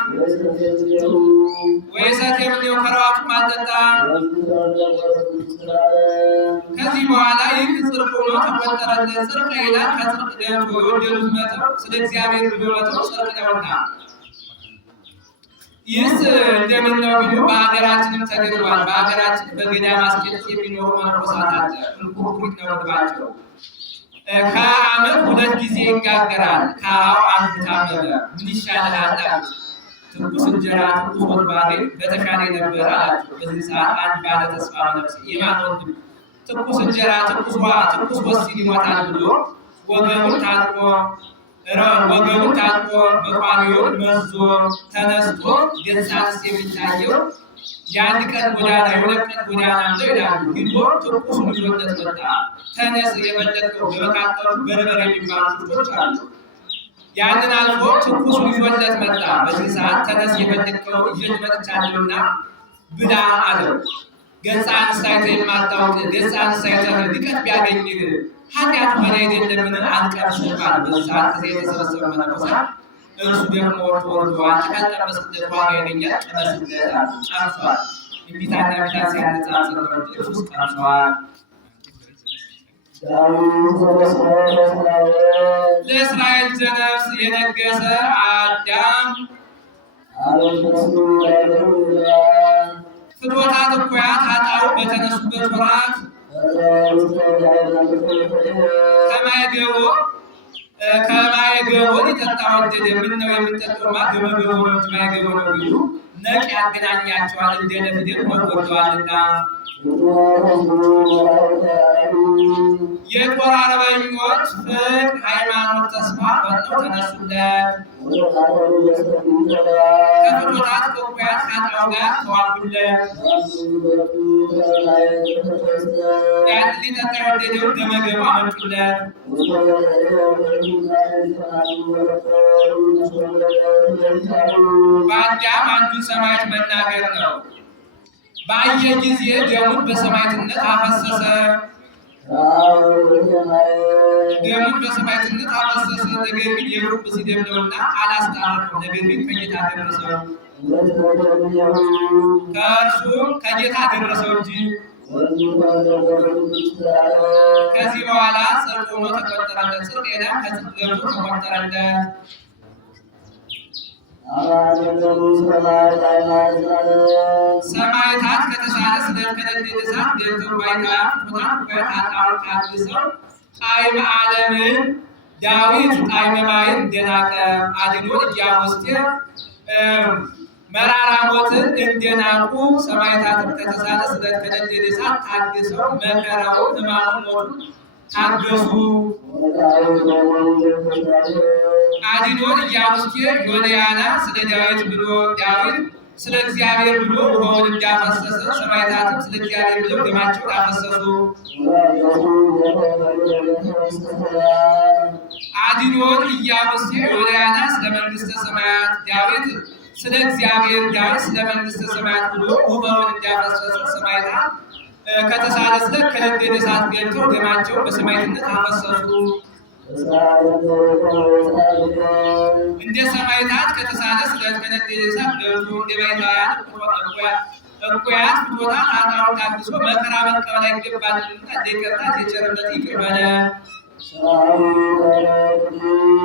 ወይሰቴም ከረዋቱም አልጠጣም። ከዚህ በኋላ ይህ ጽድቅ ሆኖ ተቆጠረለት። ጽድቅ ይላል ከጽድቅ ገብቶ የወደዱት መተው ስለ እግዚአብሔር ብሎ መተው ጽድቅ ነውና። ይህስ እንደምን ነው ቢሉ በሀገራችንም ተገድሏል። በሀገራችን በገዳም አስኬት የሚኖሩ መነኮሳት አለ። እንኩርኩሪት ነው ምግባቸው። ከዓመት 2 ጊዜ ይጋገራል። ከአሁ አንዱ ታመመ። ምን ይሻልሃል አሉት። ትኩስ እንጀራ ትኩስ ወጥ ባገኝ በተሻለ ነበር አላቸው። በዚህ ሰዓት አንድ ባለ ተስፋ ነፍስ የማን ወንድም ትኩስ እንጀራ ትኩስ ውሃ ትኩስ ወጥ ሲል ይሞታል ብሎ ወገቡን ታጥቆ መቋሚያውን መዞ ተነስቶ ገጻንስ የሚታየው የአንድ ቀን ጎዳና የሁለት ቀን ጎዳና ነው ይላሉ። ሂዶ ትኩሱን ይዞለት መጣ። ተነስ የበለጠው በመካከሉ በርበሬ የሚባሉ ሽቶች አሉ። ያንን አልፎ ትኩሱን ይዞለት መጣ። በዚህ ሰዓት ተነስ የበለጠው ይዤ መጥቻለሁና ብላ አለው። ገጸ አንስት የማታውቅ ገጸ አንስት ሊቀት ቢያገኝ ኃጢአት ሆነ አይደለምን አንቀርሽም አለ። በዚህ ሰዓት ከዚያ የተሰበሰበ መነኮሳት እርሱ ደግሞ ወርዶ አንተ ካልቀመስለት ዋጋ ያገኛል ቀመስለት አሉ። ጨርሷል። ትንቢትና ቢታ ሲያነጻጽር እርሱ ቀምሷል። ለእስራኤል ዘነፍስ የነገሰ አዳም ፍኖታት እኩያት ኃጣው በተነሱበት ወራት ከማየገቦ ሊጠጣ ወደደ። ምነው የምንጠጣውማ ገመገቦ ነው እንጂ ማየገቦ ነው ቢሉ ነቅ ያገናኛቸዋል እንደ ነፍደት ወርወደዋልና። የጦር አርበኞች ፍቅር፣ ሃይማኖት፣ ተስፋ ፈጥነው ተነሱለት። ከፍኖታት ከእኩያት ኃጣው ጋር ተዋጉለት። ያን ሊጠጣ የወደደውን ደመገቡ አመጡለት። በአዳም አንዱን ሰማዕት መናገር ነው። ባየ ጊዜ ደሙን በሰማዕትነት አፈሰሰ። ነገር ግን የሩቅ ሲደም ነውና አላስታረቀው። ነገር ግን ከጌታ ደረሰው፣ ከእርሱም ከጌታ ደረሰው እንጂ። ከዚህ በኋላ ጽድቅ ሆኖ ተቆጠረለት። ጽድቅ ሄዳ ከጽድቅ ገብቶ ተቆጠረለት። ሰማዕታት ከተሳለ ስለት ከነደደ እሳት ገብተው ባይታያት ፍኖታት ኃጣው ታግሰው ጣዕመ ዓለምን ዳዊት ጣዕመ ማይን እንደናቀ አድኖ ኢያቡስቴ መራራ ሞትን እንደናቁ ሰማዕታትም ከተሳለ ስለት ከነደደ እሳት ታግሰው መከራውን ሕማሙን ሞቱን ታገሱ። አድኖን ኢያቡስቴ ዮልያና ስለ ዳዊት ብሎ ዳዊት ስለ እግዚአብሔር ብሎ ውሃውን እንዳፈሰሰ ሰማዕታትም ስለ እግዚአብሔር ብለው ደማቸውን አፈሰሱ። አድኖን ኢያቡስቴ ዮልያና ስለ መንግሥተ ሰማያት ዳዊት ስለ እግዚአብሔር ዳዊት ስለ መንግሥተ ሰማያት ብሎ ውሃውን እንዳፈሰሰ ሰማዕታት ከተሳለ ስለት ከነደደ እሳት ገብተው ደማቸውን በሰማዕትነት አፈሰሱ። እንደ ሰማዕታት ከተሳለ ስለት ከነደደ እሳት ገብቶ እንደ ባይታውያን እኩያት ፍኖታት ኃጣው ታግሶ መከራ መቀበል አይገባንምና እንደ ይቅርታት የቸርነት ይቅር በለን።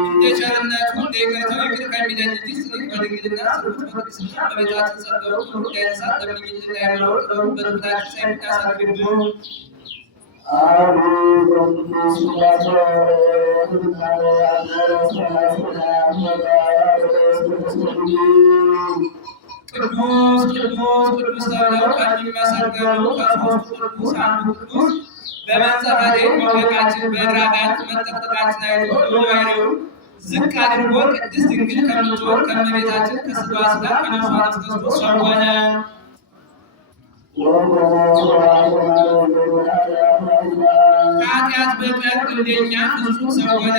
እንደ ቸርነቱ እንደ ይቅርታው ይቅር ከሚለን እንጂ ጽድቅ በድንግልና ስርጉት በቅድስና በቤታችን ጸጋው ሁሉ እንዳይነሳት ለምኝልና ያለው ጥበቡ በልቡናችን ሳይታሳድርብን። ቅዱስ ቅዱስ ቅዱስ ተብለው ከሚመሰገኑ ከሦስቱ ቅዱስ አንዱ ቅዱስ በመንጸፈ ሌሊት መውደቃችን በእግራጋት መጠጠቃችን አይቶ ባህሪውን ዝቅ አድርጎ ቅድስት ድንግል ከምትሆን ከእመቤታችን ከሥጋዋ ሥጋ ከነፍሷ ነፍስ ነስቶ ሰው ሆነ። ከኃጢአት በቀር እንደኛ ፍጹም ሰው ሆነ።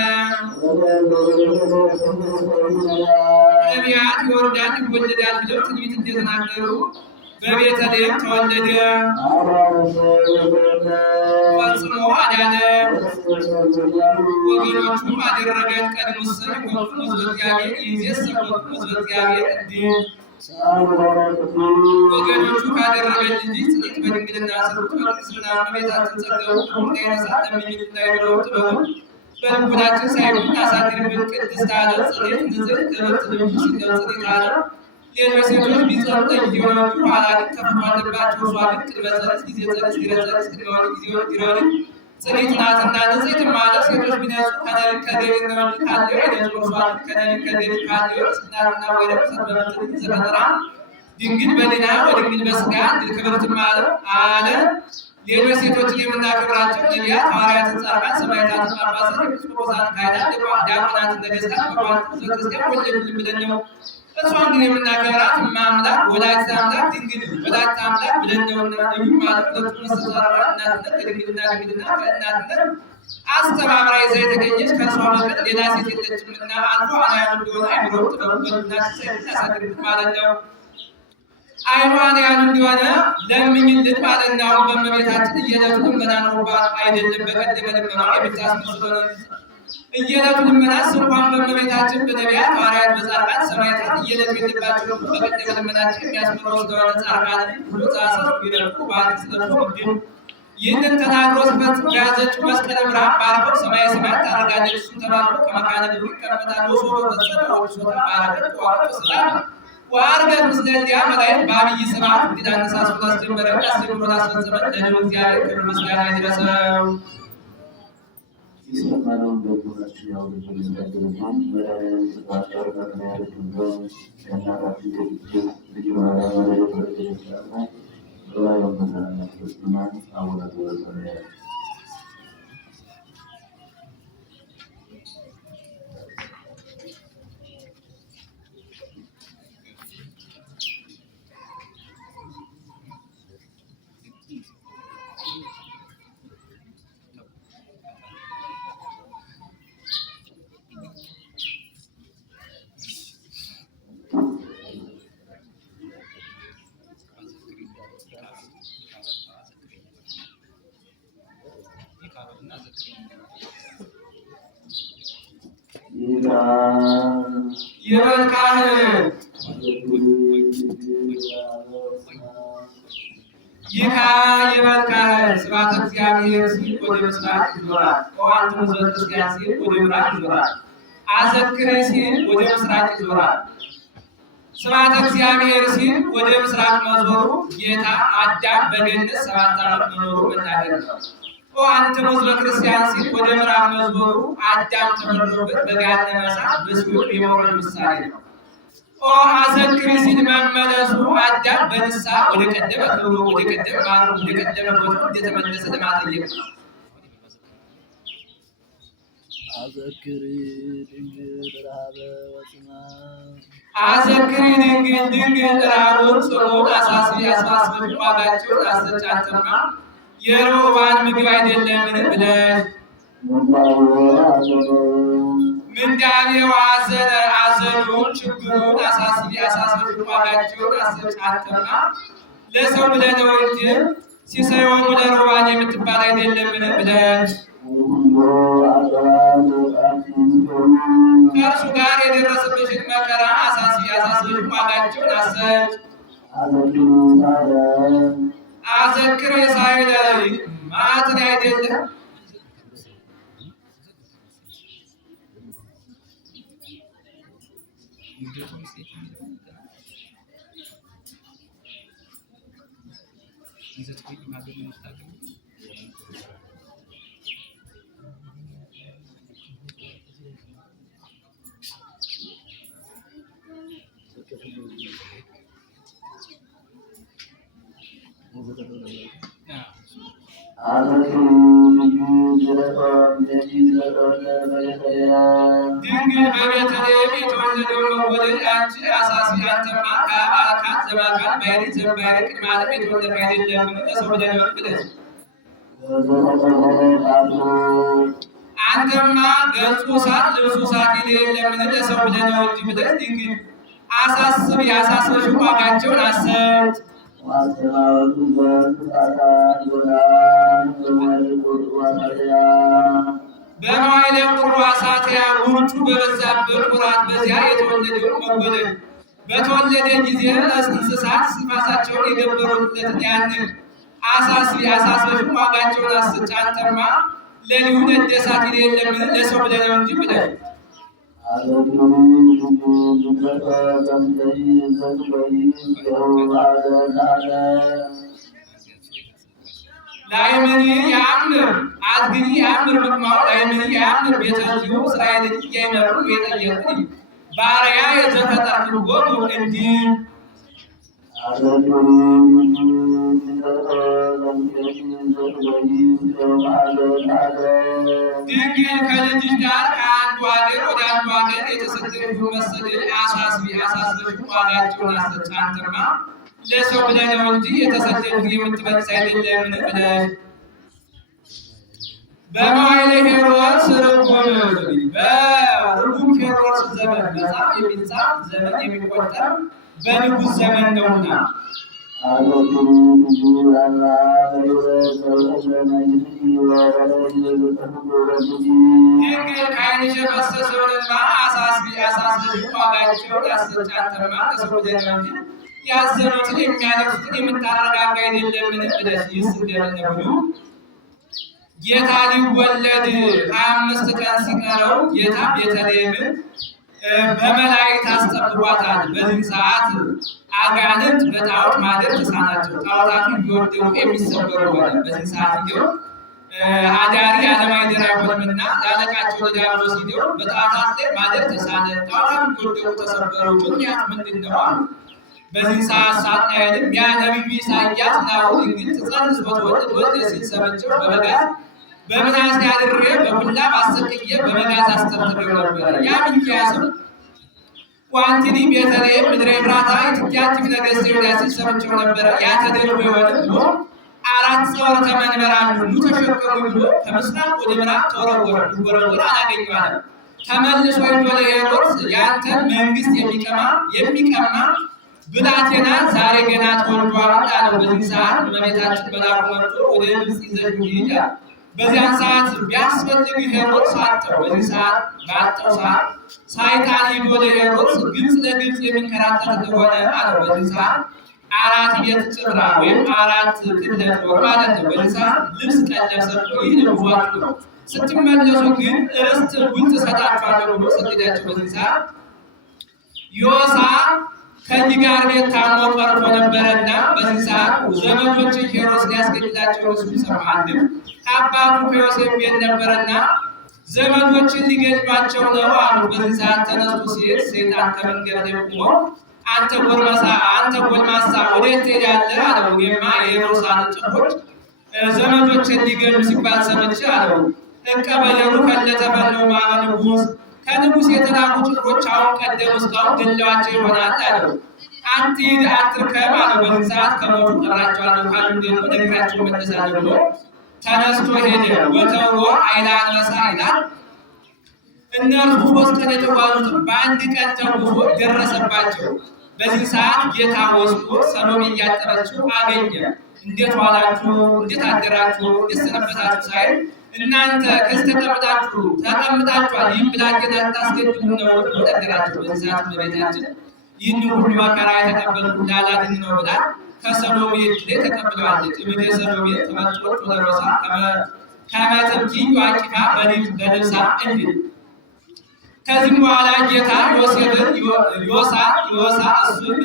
ነቢያት ይወርዳል ይወለዳል ብለው ትንቢት እንደተናገሩ በቤተልሔም ተወለደ። ፈጽሞ አዳነ። ወገኖቹም አደረገን ቀድሙሰ ይኮኑ ሕዝበ እግዚአብሔር ይእዜሰ ኮኑ ሕዝበ እግዚአብሔር እንዲል ወገኖቹ ካደረገን እንጂ ጽድቅ በድንግልና ስርጉት በቅድስና እመቤታችን ጸጋው ሁሉ እንዳይነሳት ለምኝልና የምለው ጥበቡን በልቡናችን ሳይብን አሳድርብን። ቅድስት አለ ጽሬት ንጽሕት ክብርት ልዩ ሲለው ጽድቅ አለ ሌሎች ሴቶች ቢጸሩ ጊዜሆኑ ኋላ ግን ከፍ አለባቸው። እሷ ግን ቅድመ ጸኒስ ጊዜ ጸኒስ ድህረ ጸኒስ ቅድመ ወሊድ ጊዜውን ጽኔት ናትና። ንጽሕት ማለት ሴቶች ቢነጹ ከነቢብ ከገቢር ነው እንጂ ካለው አይነጹ። እሷ ግን ከነቢብ ከገቢር ካለው ጽናትና ወይም ሰበበትን ዘፈጠራ ድንግል በሊና ወድንግል በሥጋ ክብርትም አለ። ሌሎች ሴቶችን የምናከብራቸው ነቢያት፣ ሐዋርያትን፣ ጻድቃን፣ ሰማዕታትን፣ ጳጳሳት፣ ኤጲስቆጶሳት፣ ካህናት፣ ዲያቆናትን፣ ነገሥታት፣ መኳንንት ሕዝበ ክርስቲያን ወለዱልን ብለን ነው። እሷን ግን የምናከብራት እማምላክ ወላዲተ አምላክ ድንግል ወላዲተ አምላክ ብለን ነውና። ልዩ ማለት ሁለቱ መስተጻረራ እናትነት ከድንግልና ድንግልና ከእናትነት አስተባብራ ይዛ የተገኘች ከእርሷ በቀር ሌላ ሴት የለችምና አንዱ አርአያ እንዲሆን አይምሮው ጥበቡ በልቡናችን ሳይታሳድርብን ማለት ነው። አይኗን ያን እንዲሆነ ለምኝልን ማለት ነው። አሁን በእመቤታችን እየዕለቱ ልመና ኖሮባት አይደለም በቀደመ ልመና የምታስመስሎ እየዕለቱ ልመናስ እንኳን በእመቤታችን በነቢያት፣ ሐዋርያት፣ በጻድቃን፣ ሰማዕታት እየዕለቱ የለባቸው በቀደመ ልመናችን የሚያስመረው ስለሆነ ጻድቃንን ሁሉ ዛሰሩ ቢረቁ በአዲስ ለብሶ እንዲሁ ይህንን ተናግሮ ሲፈጽም በያዘችው መስቀለ ብርሃን ባርኮ ሰማየ ሰማያት ታደርጋለች። እሱን ተባርኮ ከመካነ ግብሩ ይቀመጣል። ወሶ በፈጸመ ወሶታ ባረከት ዋቀ ሰላም ወአርገት ምስለ እልያ መላእክት በአብይ ስብሐት እንግዲህ አነሳስቶ አስጀመረ አስጀምሮ አስፈጸመ። ለልዑል እግዚአብሔር ክብር ምስጋና ይድረሰው። የሰማነውን በጎናችን ያው ልንዘጋጀልናል መድኃኒዓለም ስባቸው ከሚያደርግበት ከእናታችን ልጅ ማርያም ወለደ ተረገችላለ በላይ ወመሰላነት ክርስትናን አቡነ ዘበሰማያት ይበልካህ ይካ ይበልካህ ስብሐተ እግዚአብሔር ሲል ወደ ምስራቅ ይዞራል። ቀዋንቱ ዘወት ክርስቲያን ሲል ወደ ምዕራብ ይዞራል። አዘክሬ ሲል ወደ ምስራቅ ይዞራል። ስብሐተ እግዚአብሔር ሲል ወደ ምስራቅ መዞሩ ጌታ አዳም በገነት 7 ዓመት መኖሩ መናገር ነው። አንተ ሙዝ በክርስቲያን ሲል ወደ ምዕራብ መዞሩ አዳም ተፈርዶበት በገሃነመ እሳት በሲኦል የመውረድ ምሳሌ ነው። አዘክሪ ሲል መመለሱ አዳም በንስሐ ወደ ቀደመ ክብሩ ወደ ቀደመ ማዕረጉ ወደ ቀደመ ቦታው እንደተመለሰ ለማጠየቅ ነው። አዘክሪ ድንግል ረሃበ ወጽማ አዘክሪ ድንግል ረሃቡን ጽሙን አሳስቢ አሳስበሽ ዋጋቸውን አሰጫትማ የሮባን ምግብ አይደለምን ብለሽ ምንዳቤው አዘኑን ችግሩን አሳስቢ አሳስበሽ ዋጋቸውን አሰጫትማ ለሰው ብለህ ነው እንጂ ሲሳዩን ለሮባን የምትባል አይደለምን ብለሽ ከእርሱ ጋር የደረሰብሽን መከራ አሳስቢ አሳስበሽ ዋጋቸውን አሰጭ አዘክሬ ሳይለኝ ማትን አይደለም ድንግል በቤተልሔም የተወለደው መወለድ አንቺ አሳስቢ አንተማ ከአካል ዘባካል ባሕርይ ዘእምባሕርይ ቅድመ ዓለም የተወለድክ አይደለምን ለሰው ብለህ ብለሽ አንተማ ገጹ እሳት ልብሱ እሳት የለምን ለሰው ብለህ ነው እንጂ ብለሽ ድንግል አሳስቢ አሳስበሽ ዋጋቸውን አሰጭ በመዋዕለ ቁርባ ሳትያ ውርጩ በበዛበት ወራት በዚያ የተወለደውን መወለድ በተወለደ ጊዜ እንስሳት እስትንፋሳቸውን የገበሩለትን ያንን አሳስቢ አሳስበሽ ዋጋቸውን አሰጭ አንተማ ለልዩ ነደ እሳት የለምን ለሰው ብለህ ነው እንጂ ብለሽ ላይመኒ ያምር አዝግኒ ያምር ምክማው ላይመኒ ያምር ቤተልሔም እስራኤልን እያይመሩ የጠየቁኝ ባሪያ የተፈጠርኩ ጎቱ እንዲህ ድንግል ከልጅሽ ጋር ከአንዱ ሀገር ወደ አንዱ ሀገር የተሰደድሽ መሰለኝ አሳስቢ አሳስበሽ ዋጋቸውን አሰጭ አንተማ ለሰው ብለህ ነው እንጂ የተሰደድክ የምትመልስ አይደለምን ብለሽ በመዋዕለ ሄሮድስ በርጉም ሄሮድስ ዘመን መጽሐፍ የሚጻፍ ዘመን የሚቆጠር በንጉሥ ዘመን ነውና ድንግል ከዓይንሽ የፈሰሰውን እንባ አሳስቢ አሳስበሽ ዋጋቸውን አሰጭ አንተማ ለሰው ብለህ ነው እንጂ ያዘኑትን የሚያለቅሱትን የምታረጋጋ አይደለምን ብለሽ ይስ እንደምን ብሉ ጌታ ሊወለድ 25 ቀን ሲቀረው ጌታ ቤተልሔምን በመላእክት አስጠብቋታል። በዚህ ሰዓት አጋንንት በጣዖት ማደር ተሳናቸው። ጣዖታቱ እየወደቁ የሚሰበሩ ሆነ። በዚህ ሰዓት ጊዜው አዳሪ ያለማይደር አይሆንምና ላለቃቸው ለዲያብሎስ ጊዜው በጣዖታት ላይ ማደር ተሳነ። ጣዖታቱ እየወደቁ ተሰበሩ። ምክንያቱ ምንድን ነው አሉ። በዚህ ሰዓት ሳጥናኤልም ያ ነቢዩ ኢሳይያስ ናሁ ድንግል ትፀንስ ወትወልድ ወልደ ሲል ሰምቼው በመጋዝ በምናሴ አድሬ በኩላብ አሰቅዬ በመጋዝ አስተርትሬው ነበረ። ያ ሚክያስም ዋንቲኒ ቤተልሔም ምድረ ኤፍራታ ኢትያቲፍ ነገሥተ ይሁዳ ሲል ሰምቼው ነበረ። ያ ተደርጎ ይሆን ብሎ 4 ጸወርተ መንበር አሉ ኑ ተሸከሙ ብሎ ከምስራቅ ወደ ምዕራብ ተወረወረ። ቢወረወር አላገኘው አለ። ተመልሶ ሄዶ ለሄሮድስ ያንተን መንግስት የሚቀማ ብላቴና ዛሬ ገና ተወልዷል አለው። በዚህ ሰዓት እመቤታችን መልአኩ መጥቶ ወደ ግብፅ ይዘሽ ሂጂ አለ። በዚያን ሰዓት ቢያስፈልግ ሄሮድስ አጣው። በዚህ ሰዓት ባጣው ሰዓት ሰይጣን ሄዶ ለሄሮድስ ግብፅ ለግብፅ የሚንከራተት እንደሆነ አለው። በዚህ ሰዓት 4 ቤት ጭፍራ ወይም 4 ክህደት ጦር ማለት ነው። በዚህ ሰዓት ልብስ ቀለብ ሰጥቶ ይህ ንጉሳችሁ ነው፣ ስትመለሱ ግን ርስት ጉልት እሰጣችኋለሁ ብሎ ሰደዳቸው። በዚህ ሰዓት ዮሳ ከዚህ ጋር ቤት ታሞ ቀርቶ ነበረና በዚህ ሰዓት ዘመዶች ሄሮድስ ሊያስገድላቸው ሲሰማ አንድም ከአባቱ ከዮሴፍ ቤት ነበረና ዘመዶችን ሊገድሏቸው ነው አሉ። በዚህ ሰዓት ተነስቶ ሲሄድ ሰይጣን ከመንገድ ላይ ቆሞ አንተ ጎልማሳ ወዴት ትሄዳለህ አለው። እኔማ የሄሮድስን ጭፍሮች ዘመዶችን ሊገድሉ ሲባል ሰምቼ አለው። እቀበለሩ ከለተፈነው ማመ ንጉሥ ከንጉሥ የተላኩ ጭፍሮች አሁን ቀደም እስካሁን ገድለዋቸው ይሆናል አለው። አትሂድ አትርከብ አለው። በዚህ ሰዓት ከሞቱ ጠራቸዋለሁ ካሉ ደግሞ ነግራቸው መለሳለሁ ብሎ ተነስቶ ሄደ። ወተወ ኃይለ አንበሳ ይላል። እነርሱ 3 ቀን የተጓዙት በአንድ ቀን ተጉዞ ደረሰባቸው። በዚህ ሰዓት ጌታ ወስዶ ሰሎሜ እያጠበችው አገኘ። እንዴት ዋላችሁ? እንዴት አደራችሁ? እንዴት ሰነበታችሁ? ሳይል እናንተ ከዚህ ተቀምጣችኋል፣ ይህን ብላቴና ልታስገድሉ ነው ብሎ ነገራቸው። በዚህ ሰዓት እመቤታችን ይህን ሁሉ መከራ የተቀበልኩ እንዳላድን ነው ብላ ከሰሎሜ እጅ ላይ ተቀብለዋለች። እምኔ ሰሎሜ ተመጥቶች ወደሮሳ ከመትምኪኝ ዋቂፋ በልብሳ እንዲል ከዚህም በኋላ ጌታ ዮሴፍን ዮሳ እሱን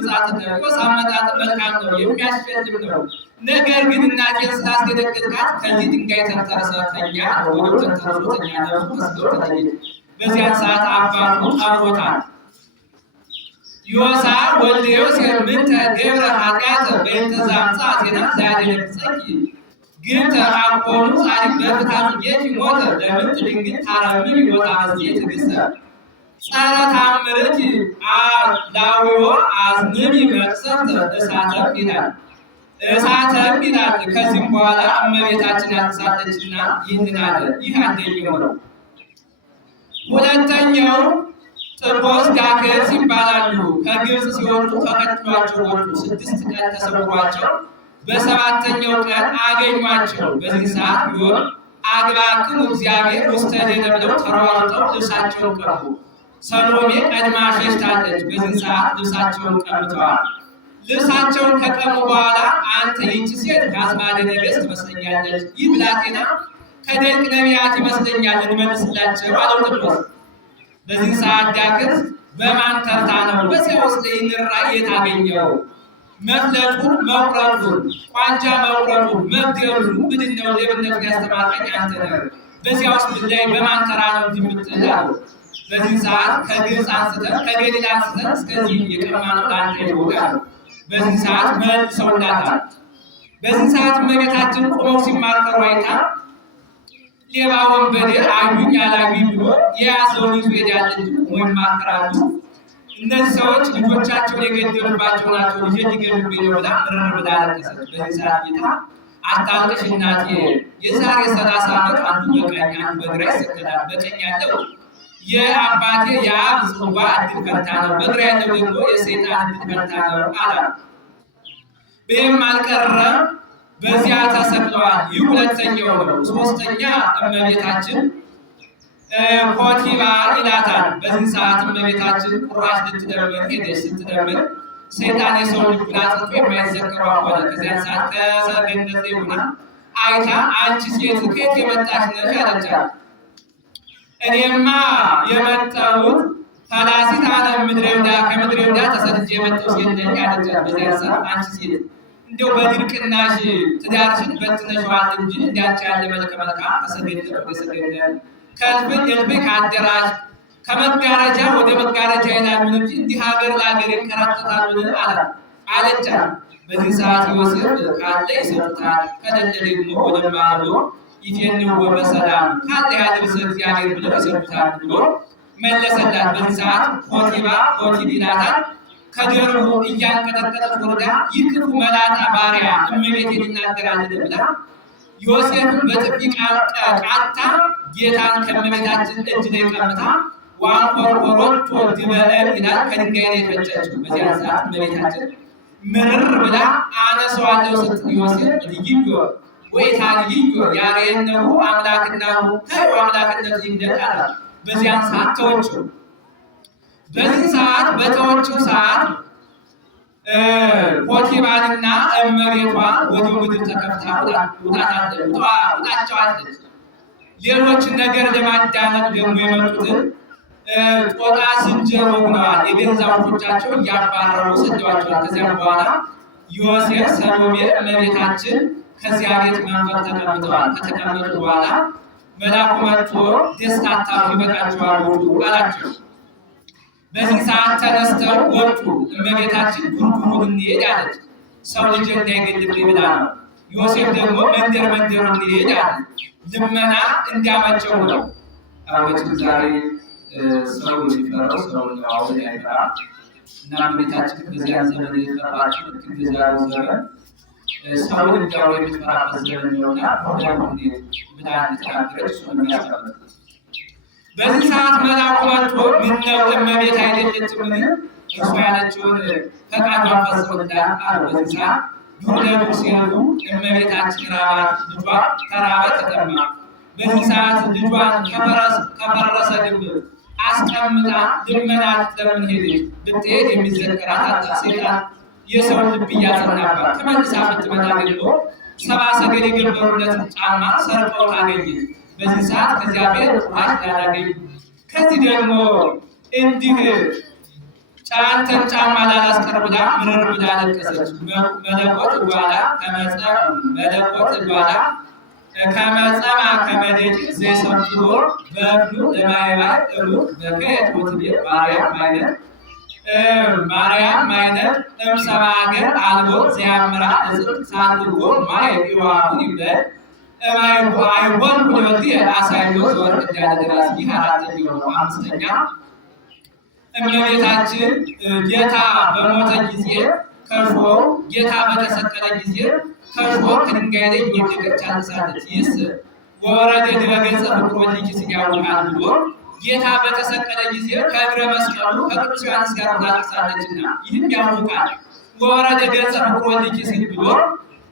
ዮሳ አመጣጥ መልካም ነው የሚያስፈልግ ነው፣ ነገር ግን እናቴን ስላስገደግጥካት ከዚህ ድንጋይ ተንተርሰተኛ ወደ ተንተርሶተኛ ነው መስሎ ተለየ። በዚያን ሰዓት አባቱ አብሮታል። ዮሳ ወልደ ዮሴፍ ምንተ ገብረ ኃጢአተ በእንተ ዘአምጽአ ዜና ዘያደነግጸኪ ግብተ አኮኑ ጻድቅ በፍትሐ ጽጌኪ ሞተ ለምንት ድንግል ታረምም ይወጣ መስዬ ትግስተ ጸረ ታምርኪ ላዊዮ አዝንቢ መቅሰፍተ እሳተም ይላል። ከዚህም በኋላ እመቤታችን ያንሳለችና ይህንን አለ። ይህ አንደኛው ነው። ሁለተኛው ጥርቆስ ዳክርስ ይባላሉ። ከግብፅ ሲወጡ ተከትሏቸው ወጡ። 6 ቀን ተሰውሯቸው በ7ኛው ቀን አገኟቸው። በዚህ ሰዓት ቢሆን አግባክሙ እግዚአብሔር ውስተ እዴነ ብለው ተሯሩጠው ልብሳቸውን ቀቡ። ሰሎሜ ቀድማ ሸሽታለች። በዚህ ሰዓት ልብሳቸውን ቀምተዋል። ልብሳቸውን ከቀሙ በኋላ አንተ ይህች ሴት ከአዝማደ ነገሥት ትመስለኛለች፣ ይህ ብላቴና ከደቂቀ ነቢያት ይመስለኛል፣ እንመልስላቸው አለው ቴዎድሮስ። በዚህ ሰዓት ዳክርስ በማን ተርታ ነው በዚያ ውስጥ ይህን ራእይ የት አገኘው? መፍለጡን፣ መቁረጡን፣ ቋንጃ መቁረጡን፣ መግደሉን ምንድነው ሌብነቱ ያስተማርከኝ አንተ ነህ። በዚያ ውስጥ ላይ በማን ተራ ነው እንዲምትል አለው። በዚህ ሰዓት ከግብፅ አንስተን ከገሊላ አንስተን እስከዚህ የቀማነው ለአንተ ይሆናል። በዚህ ሰዓት መልሰውላታል። በዚህ ሰዓት እመቤታችን ቆመው ሲማከሩ አይታ ሌባ ወንበዴ አዩኝ አላዩኝ ብሎ የያዘውን ይዞ ሄዳል እንጂ ቆመው ይማከራሉ። እነዚህ ሰዎች ልጆቻቸውን የገደሉባቸው ናቸው፣ ልጄ ሊገሉብኝ ነው ብላ ምርር ብላ አለቀሰች። በዚህ ሰዓት ጌታ አታልቅሽ እናቴ፣ የዛሬ 30 ዓመት አንዱ በቀኝ አንዱ በግራ ይሰቀላል። በቀኝ ያለው የአባቴ የአብ ጽዋ እድል ፈንታ ነው፣ በግራ ያለው ደግሞ የሰይጣን እድል ፈንታ ነው አላት። ይህም አልቀረ በዚያ ተሰቅለዋል። ይህ ሁለተኛው ነው። 3ኛ እመቤታችን ኮቲባ ይላታል። በዚህ ሰዓት እመቤታችን ቁራሽ ልትደምር ሄደች። ስትደምር ሰይጣን የሰው ልብ ላጥቶ የማይዘክረው ሆነ። ከዚያ ሰዓት ከሰገነት ሆና አይታ አንቺ ሴት ከየት የመጣሽ ነሽ አለቻት። እኔማ የመጣሁት ፈላሲት ዓለም ምድረ ይሁዳ ከምድረ ይሁዳ ተሰድጄ የመጣሁ ሴት ነኝ አለቻት። በዚያ ሰዓት አንቺ ሴት እንደው በድርቅናሽ ትዳርሽን በትነሽዋል እንጂ እንዳንቺ ያለ መልከ መልካም ከሰገነት ወደ ሰገነት ከእልፍኝ እልፍኝ ከአዳራሽ ከመጋረጃ ወደ መጋረጃ ይላሉን እንጂ እንዲህ ሀገር ለሀገር ይንከራተታሉን አለቻት። በዚህ ሰዓት ዮሴፍ ካለ ይሰጡታል፣ ከሌለ ደግሞ ወደ ማዶ ይቴንዎ በሰላም ካለ ያድርስ እግዚአብሔር ብለው ይሰጡታል ብሎ መለሰላት። በዚህ ሰዓት ፖቲባ ይላታል ከጀርቡ እያንቀጠቀጠች ወርዳ ይህ ክፉ መላጣ ባሪያ እመቤቴን ይናገራልን ብላ ዮሴፍን በጥፊ ቃታ ጌታን ከእመቤታችን እጅ ላይ ቀምታ ዋንኮርኮሮቶ ድበእም ይላል ከድንጋይ ላይ ፈጨችው። በዚያ ሰዓት እመቤታችን ምርር ብላ አነሳዋለሁ ስትል ዮሴፍ ልይዮ ወኢታልይዮ ያሬነሁ አምላክናሁ ተይው አምላክነት ይግለጥ አላት። በዚያን ሰዓት ተወችው። በዚህ ሰዓት በተወችው ሰዓት ፖቲባንና እመቤቷ ወደ ምድር ተከፍታ ውጣቸዋለች። ሌሎችን ነገር ለማዳነቅ ደግሞ የመጡትን ጦጣ ዝንጀሮ ሆነዋል። የገዛ ወንድሞቻቸው እያባረሩ ሰደዋቸዋል። ከዚያም በኋላ ዮሴፍ ሰሎሜ እመቤታችን ከዚያ ቤት መንፈር ተቀምጠዋል። ከተቀመጡ በኋላ መልአኩ መጥቶ ደስታ ይበቃቸዋል ወጡ አላቸው። በዚህ ሰዓት ተነስተው ወጡ። እመቤታችን ጉርጉሩን እንሄድ አለች። ሰው ልጅ እንዳይገልብኝ ብላ ነው። ዮሴፍ ደግሞ መንደር እንሄድ አለ። ልመና እንዲያመቸው ነው። አሁን ዛሬ ሰው የሚፈራው ሰው አሁን ያይፈራ እና እመቤታችን በዚያ ዘመን የፈራችው ልክ በዛሬው ዘመን ሰውን እንዲያው የሚፈራበት ዘመን ነውና ሆዳም ብላ ተናገረች። እሱ የሚያስቀምጥ በዚህ ሰዓት መልአኩ መጥቶ ምነው እመቤት አይደለችምን? እርሷ ያለችውን ፈቃዷን ፈጽሞላት አለ። በዚህ ሰዓት ዱር ሲሄዱ እመቤታችን ራባት፣ ልጇ ተራበ ተጠማ። በዚህ ሰዓት ልጇን ከፈረሰ ግንብ አስቀምጣ ልመና ልትለምን ሄደች። ብትሄድ የሚዘከራት አጣ። ሰይጣን የሰው ልብ እያጸናባት ተመልሳ ብትመጣ ደግሞ ሰብአ ሰገል የገበሩለትን ጫማ ሰርቀው ታገኘች። በዚህ ሰዓት ከዚያ ቤት ቁራሽ ላላገኝ ከዚህ ደግሞ እንዲህ ጫንተን ጫማ ላላስቀር ብላ ምርር ብላ ለቀሰች። መለኮት በኋላ ከመጸማ ከመደጅ ዘይሰፍሮ በብሉ ለማይባል ሩቅ በከየት ወትቤ ማርያም ማይነት እምሰባ ሀገር አልቦ ዘያምራ እጽቅ ሳንትጎ ማየ ቢዋሁን ይብለል አይወን ሁለቲ አሳይቶ ወርቅ ያደረስ ይህ አራተኛው ነው። አምስተኛ እመቤታችን ጌታ በሞተ ጊዜ ከሾ ጌታ በተሰቀለ ጊዜ ከሾ ከድንጋይ ላይ እየወደቀች አልቅሳለች። ይህስ ወረደ ድረ ገጸ ፍቅር ወልድኪ ሲያውቃል ብሎ ጌታ በተሰቀለ ጊዜ ከእግረ መስቀሉ ከቅዱስ ዮሐንስ ጋር ታልቅሳለችና ይህም ያውቃል። ወረደ ገጸ ፍቅር ወልድኪ ሲል ብሎ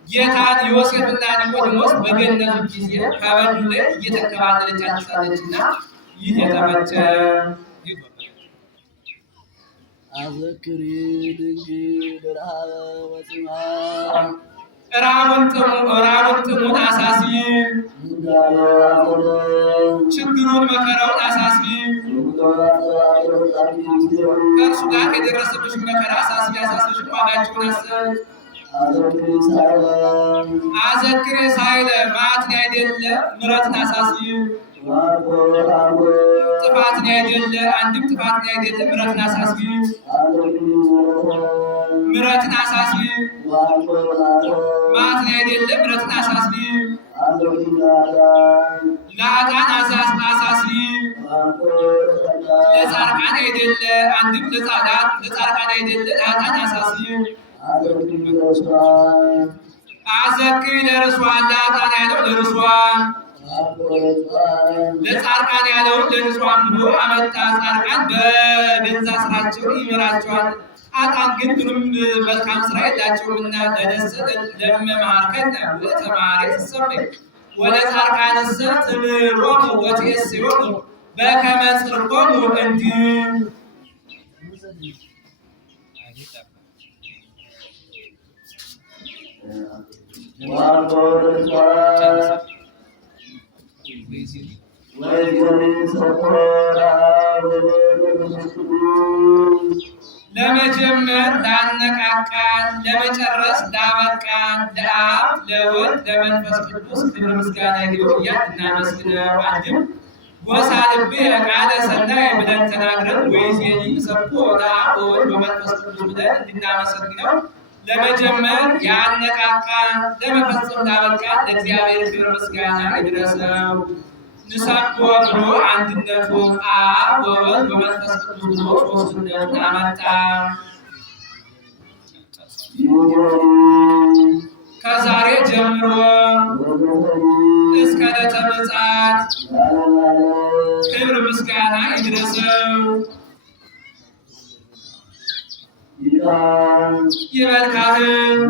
ጌታን ዮሴፍና ኒቆዲሞስ በገነቱ ጊዜ ከበዱ ላይ እየተከባለለች አልቅሳለችና ይህ የተመቸ አዘክሪ ድንግል ረሃበ ወጽማ ራቡን ጥሙን አሳስቢ፣ ችግሩን መከራውን አሳስቢ፣ ከእርሱ ጋር የደረሰብሽ መከራ አሳስቢ፣ አሳስበሽ ዋጋቸውን አስብ። አዘክሬ ሳይለ ማትን አይደለ ምሕረትን አሳስቢ፣ ጥፋትን አይደለ አንድም ጥፋትን አይደለ ምሕረትን አሳስቢ፣ ምሕረትን አሳስቢ፣ ማትን አይደለ ምሕረትን አሳስቢ፣ ለኃጥአን አሳስቢ፣ ለጻድቃን አይደለ አንድም ለጻድቃን አይደለ ለኃጥአን አሳስቢ። አዘክሪ ለርሷን ለኃጥአን ያለው ለርሷን ለጻድቃን ያለውን ለርሷን ብሎ አመጣ። ጻድቃን በገዛ ስራቸው ይመራቸዋል፣ ኃጥአን ግን ምንም መልካም ስራ የላቸውምና ለመማርከን ወተማሪ ተሰበይ ወለጻድቃንሰ ትምሮሙ ወትእስዮሙ በከመ ጽድቆሙ እንዲህ ለመጀመር ላነቃቃን ለመጨረስ ላበቃን ለአብ ለወልድ ለመንፈስ ቅዱስ ክብር ምስጋና ይግባው እያልን እናመስግነው። አንድም ወሳልብ ቃለ ሰናይ ብለን ተናግረን ወይሴኒ ሰብኮ ለአብ ወወልድ ወመንፈስ ቅዱስ ብለን እንድናመሰግነው ለመጀመር ያነቃቃን ለመፈጸም ላበቃን ለእግዚአብሔር ክብር ምስጋና ይድረሰው። ንሳኮ ብሎ አንድነቱን አብ ወወልድ ወመንፈስ ቅዱስ ብሎ ሦስትነቱን አመጣ። ከዛሬ ጀምሮ እስከ ዕለተ ምጽአት ክብር ምስጋና ይድረሰው። ይበል ካህን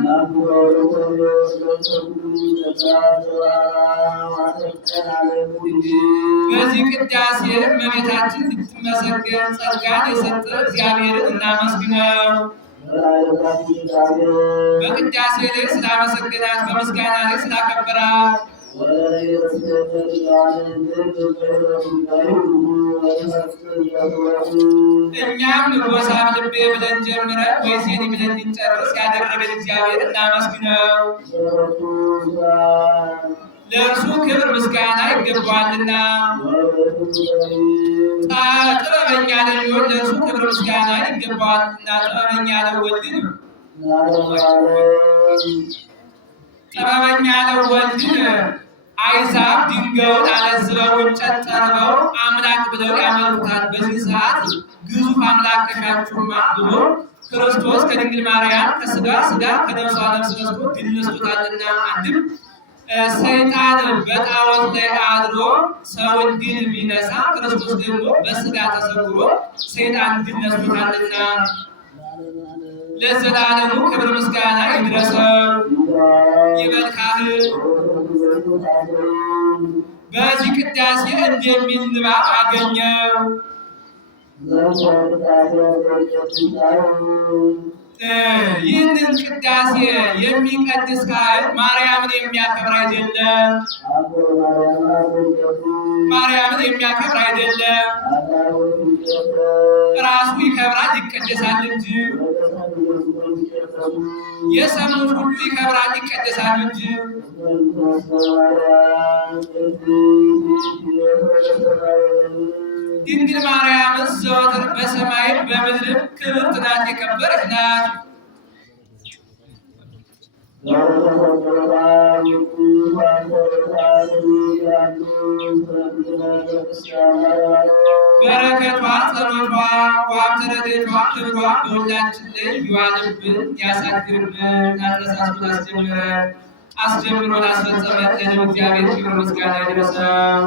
በዚህ ቅዳሴ እመቤታችን እንድትመሰገን ጸጋን የሰጠ እግዚአብሔርን እናመስግነው። በቅዳሴ ላይ ስላመሰገናት በምስጋና ላይ ስላከበራት እኛም ወሳብ ልቤ ብለን ጀምረን ወይሴኒ ብለን እንጨርስ ያደረገን እግዚአብሔር እናመስግነው። ለእርሱ ክብር ምስጋና ይገባዋልና ጥበበኛ ለሚሆን ለእርሱ ክብር ምስጋና ይገባዋልና ጥበበኛ ለወልድን አይዛብ ድንጋዩን አለዝበው እንጨት ጠርበው አምላክ ብለው ያመልኩታል። በዚህ ሰዓት ግዙፍ አምላክ ከሻችሁማ ብሎ ክርስቶስ ከድንግል ማርያም ከስጋ ስጋ ከነፍሷ ነፍስ ነስቶ ድል ነስቶታልና። አንድም ሰይጣን በጣዖት ላይ አድሮ ሰውን ድል ቢነሳ ክርስቶስ ደግሞ በስጋ ተሰውሮ ሰይጣን ድል ነስቶታልና ለዘላለሙ ክብር ምስጋና ይድረሰው። ይበል ካህን በዚህ ቅዳሴ እንደሚል ንባብ አገኘው። ይህንን ቅዳሴ የሚቀድስ ካህን ማርያምን የሚያከብር አይደለም። ማርያምን የሚያከብር አይደለም። ራሱ ይከብራል ይቀደሳል እንጂ የሰሙት ሁሉ ይከብራል ይቀደሳል እንጂ። ድንግል ማርያም ዘወትር በሰማይም በምድርም ክብርት ናት፣ የከበረች ናት። በረከቷ ጸሎቷ ሀብተ ረድኤቷ ክብሯ በሁላችን ላይ ይዋልብን ያሳድርብን። አነሳሱን አስጀምሮን አስፈጸመን ለልዑል እግዚአብሔር ክብር ምስጋና ይድረሰው።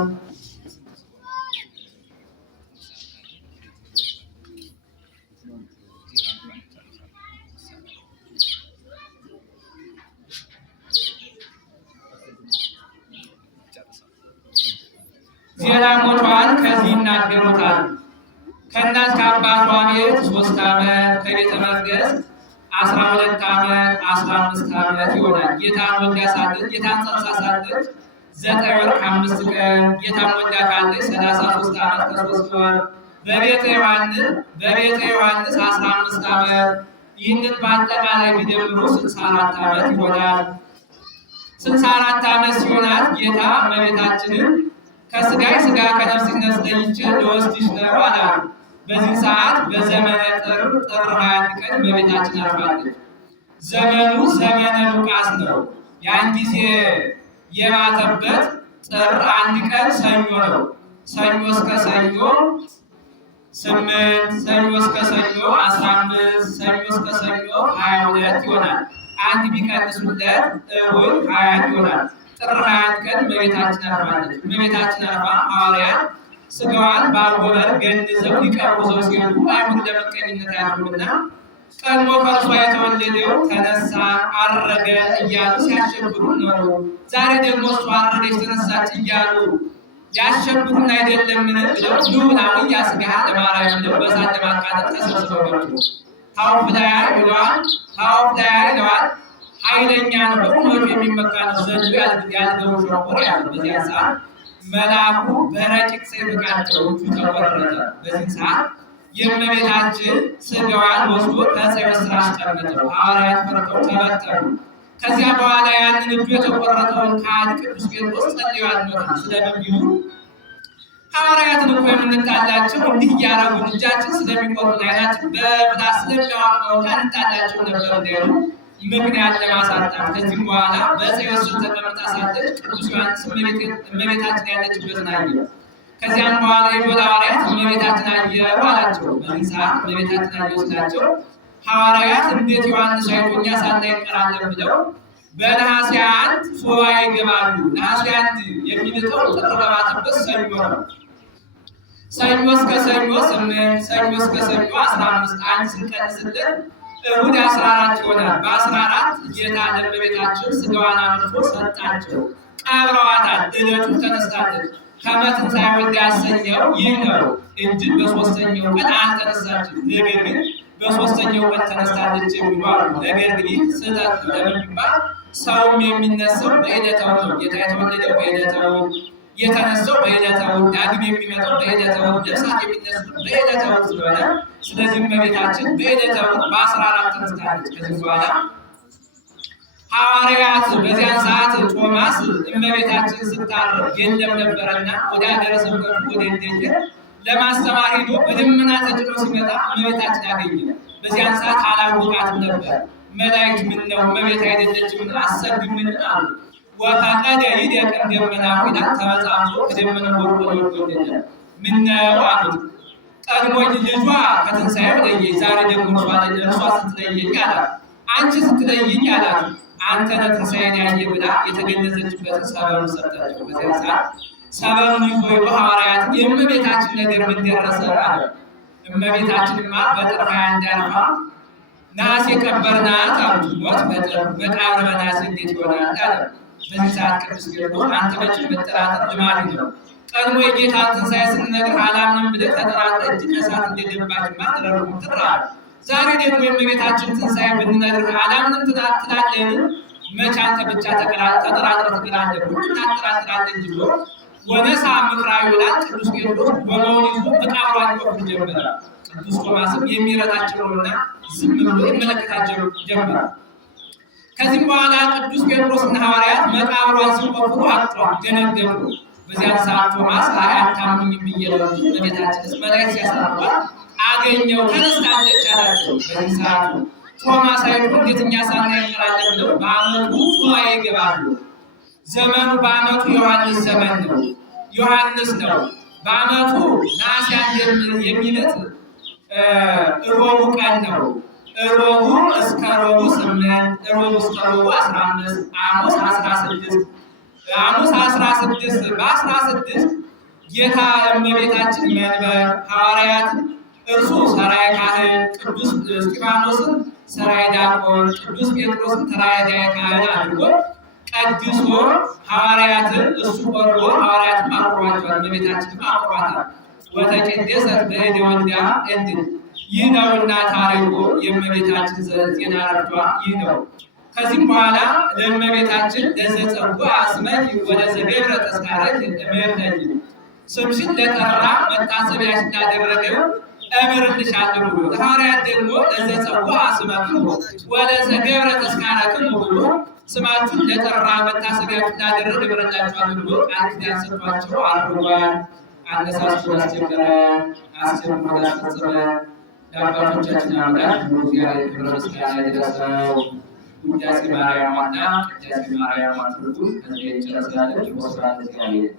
ዜና ሞቷን ከዚህ ይናገሩታል። ከእናት ከአባቷ ቤት 3 ዓመት ከቤተ መቅደስ 12 ዓመት 15 ዓመት ይሆናል። ጌታን ወልዳ ሳለች ጌታን ጸንሳ ሳለች 9 ወር ከ5 ቀን ጌታን ወልዳ ካለች 33 ዓመት ከ3 ወር በቤተ ዮሐንስ 15 ዓመት። ይህንን በአጠቃላይ ቢደምሩ 64 ዓመት ይሆናል። 64 ዓመት ሲሆናት ጌታ እመቤታችንን ከስጋይ ስጋ ከነፍስሽ ነፍስ ለይቼ ልወስድሽ ነው አላት። በዚህ ሰዓት በዘመነ ጥር 21 ቀን እመቤታችን አርፋለች። ዘመኑ ዘመነ ሉቃስ ነው። ያን ጊዜ የማተበት ጥር 1 ቀን ሰኞ ነው። ሰኞ እስከ ሰኞ 8፣ ሰኞ እስከ ሰኞ 15፣ ሰኞ እስከ ሰኞ 22 ይሆናል። አንድ ቢቀንሱለት እሑድ 21 ይሆናል። ጥር 21 ቀን እመቤታችን አርፋለች። እመቤታችን አርፋ ሐዋርያት ስጋዋን በአጎበር ገንዘው ሊቀብሩ ሰው ሲሄዱ አይሁድ ለምቀኝነት አያርፉምና ቀድሞ ከእርሷ የተወለደው ተነሳ አረገ እያሉ ሲያሸብሩ ነው። ዛሬ ደግሞ እሷ አረገች ተነሳች እያሉ ያሸብሩን አይደለምን ብለው ሉላዊ ያስጋሃ ለማርያም ብለው በሳት ለማቃጠል ተሰብስበው ገቡ። ሐውፍዳያ ይለዋል ኃይለኛ ነው፣ በእውነቱ የሚመካ ነው። ዘንዱ ያልገው ሸንኮር ያለ በዚያ ሰዓት መልአኩ በረቂቅ ሰይፍ ቃጠለው፣ እጁ ተቆረጠ። በዚህ ሰዓት የእመቤታችን ሥጋዋን ወስዶ ከሰይፍ ስር አስቀመጠው። ሐዋርያት ፈርተው ተበተኑ። ከዚያ በኋላ ያንን እጁ የተቆረጠውን ካህን ቅዱስ ጴጥሮስ ጸልዮ አድኖታል። ስለምን ቢሉ ሐዋርያትን እኮ የምንጣላቸው እንዲህ እያደረጉ እጃችን ስለሚቆርጡ ዓይናችን በብላት ስለሚያወጣው እንጣላቸው ነበር እንዲሉ ምክንያት ለማሳጣት። ከዚህም በኋላ በጽዮን ስር ተቀምጣ ሳለች ቅዱስ ዮሐንስ እመቤታችን ያለችበትን አየ። ከዚያም በኋላ የወደ ሐዋርያት እመቤታችን አየሁ አላቸው። በዚህ ሰዓት እመቤታችን አየሁ ስላቸው ሐዋርያት እንዴት ዮሐንስ አይቶ እኛ ሳናይ እንቀራለን ብለው በነሐሴ 1 ሱባዔ ይገባሉ። ነሐሴ 1 የሚልጠው ጥር በማተበት ሰኞ ነው። ሰኞ እስከ ሰኞ 8፣ ሰኞ እስከ ሰኞ 15፣ አንድ ስንቀንስልን እሑድ 14 ይሆናል። በ14 ጌታ ለእመቤታችን ሥጋዋን አምጥቶ ሰጣቸው። ቀብረዋታል። ዕለቱ ተነስታለች። ከመትንሣኤ ያሰኘው ይህ ነው እንጂ በሦስተኛው ቀን አልተነሳችም። ነገር ግን በሦስተኛው ቀን ተነስታለች የሚሉ አሉ። ነገር ግን ስህተት ነው። ለምን ቢባል ሰውም የሚነሳው በዕለተ እሑድ ነው። ጌታ የተወለደው በዕለተ እሑድ፣ የተነሳው በዕለተ እሑድ፣ ዳግም የሚመጣው በዕለተ እሑድ፣ ነፍሳት የሚነሱት በዕለተ እሑድ ስለሆነ ስለዚህ እመቤታችን በዕለተ እሑድ በ14 ተነስታለች። ከዚህ በኋላ ሐዋርያት በዚያን ሰዓት ቶማስ እመቤታችን ስታርፍ የለም ነበረና ወደ ሀገረ ስብከቱ ወደ እንዴት ለማስተማር ሄዶ በደመና ተጭኖ ሲመጣ እመቤታችን አገኘ። በዚያን ሰዓት አላወቃትም ነበር። መላእክት ምን ነው እመቤት አይደለችምን? አሰግምን አሉ። ወፈቀደ ይደቅም ደመናሁ ይላል። ተመጻምቶ ከደመናው ወርዶ ወርዶ ምን ነው አሉት። ቀድሞኝ ልጇ ከትንሣኤው ለየኝ፣ ዛሬ ደግሞ እርሷ ስትለየኝ አላት። አንቺ ስትለይኝ አላት አንተ ነህ ትንሣኤን ያየ ብላ የተገለጸችበትን ሰበብ ሰጠችው። በዚያ ሰዓት ሰበቡን ይዞ ሐዋርያት የእመቤታችን ነገር ምን ደረሰ አለ። እመቤታችንማ በጥር 21 አልፋ ነሐሴ ቀበርናት አሉት። ሞት በጥር መቃብር በነሐሴ እንዴት ይሆናል አለ። በዚህ ሰዓት ቅዱስ ጴጥሮስ አንተ መቼም መጠራጠር ልማድ ነው። ቀድሞ የጌታን ትንሣኤ ስንነግር አላምንም ብለህ ተጠራጥረህ እጅ ከእሳት እንደገባችማ ተደርጎ ትራል። ዛሬ ደግሞ የእመቤታችን ትንሣኤ ብንነግርህ አላምንም ትላለህን? መቼ አንተ ብቻ ተጠራጥረህ ትቀራለህ? ሁሉን ታጠራጥራለህ እንጂ ብሎ ወነሳ ምክራዊ ይላል። ቅዱስ ጴጥሮስ ወገቡን ይዞ መቃብሯን ይቆፍር ጀመረ። ቅዱስ ቶማስም የሚረታቸው ነውና ዝም ብሎ ይመለከታቸው ጀመረ። ከዚህም በኋላ ቅዱስ ጴጥሮስና ሐዋርያት መቃብሯን ሲቆፍሩ አጥቷል፣ ደነገጡ። በዚያን ሰዓት ቶማስ አታምኑኝም ብዬ ነው እመቤታችንስ መላእክት ሲያሳርፏት አገኘው ተነስታለች አላቸው። በዚህ ሰዓቱ ቶማስ አይቶ እንዴት እኛ ሳናይ እንቀራለን ብለው በዓመቱ ሱባዔ ይገባሉ። ዘመኑ በዓመቱ ዮሐንስ ዘመን ነው፣ ዮሐንስ ነው። በዓመቱ ነሐሴ 1 የሚለት እሮቡ ቀን ነው። እሮቡ እስከ እሮቡ 8፣ እሮቡ እስከ እሮቡ 15፣ ሐሙስ 16፣ ሐሙስ 16 በ16 ጌታ እመቤታችን መንበር ሐዋርያት እርሱ ሰራይ ካህን፣ ቅዱስ እስጢፋኖስን ሰራይ ዲያቆን፣ ቅዱስ ጴጥሮስን ተራዳኢ ካህን አድርጎ ቀድሶ ሐዋርያትን እሱ ቆርቦ ሐዋርያትን አቁሯቸዋል። እመቤታችንም አቁሯታል። ወተቀደሰት በእደ ወልዳ እንድን ይህ ነውና ታሪኩ የእመቤታችን ዜና ረፍቷ ይህ ነው። ከዚህም በኋላ ለእመቤታችን ለዘጸጓ አስመኪ ወለዘገብረ ተስካረኪ እምርነኪ ስምሽን ለጠራ መታሰቢያሽ እንዳደረገው እምርልሻለሁ ብሎ ለሐዋርያት ደግሞ ለዘጸጓ አስመኪ ወለዘገብረ ተስካረኪ ብሎ ስማችሁን ለጠራ መታሰቢያችሁ እንዳደረገ እምርላችኋለሁ ብሎ ቃል ኪዳን ሰጥቷቸው አድርጓል። አነሳስቶ አስጀመረ፣ አስጀምሮ አስፈጸመ። ለአባቶቻችን አምላክ እግዚአብሔር ክብር ምስጋና ይድረሰው። ውዳሴ ማርያምና ቅዳሴ ማርያም አድርጉ። ከዚህ እንጨርሳለን። ወስብሐት ለእግዚአብሔር። አሜን።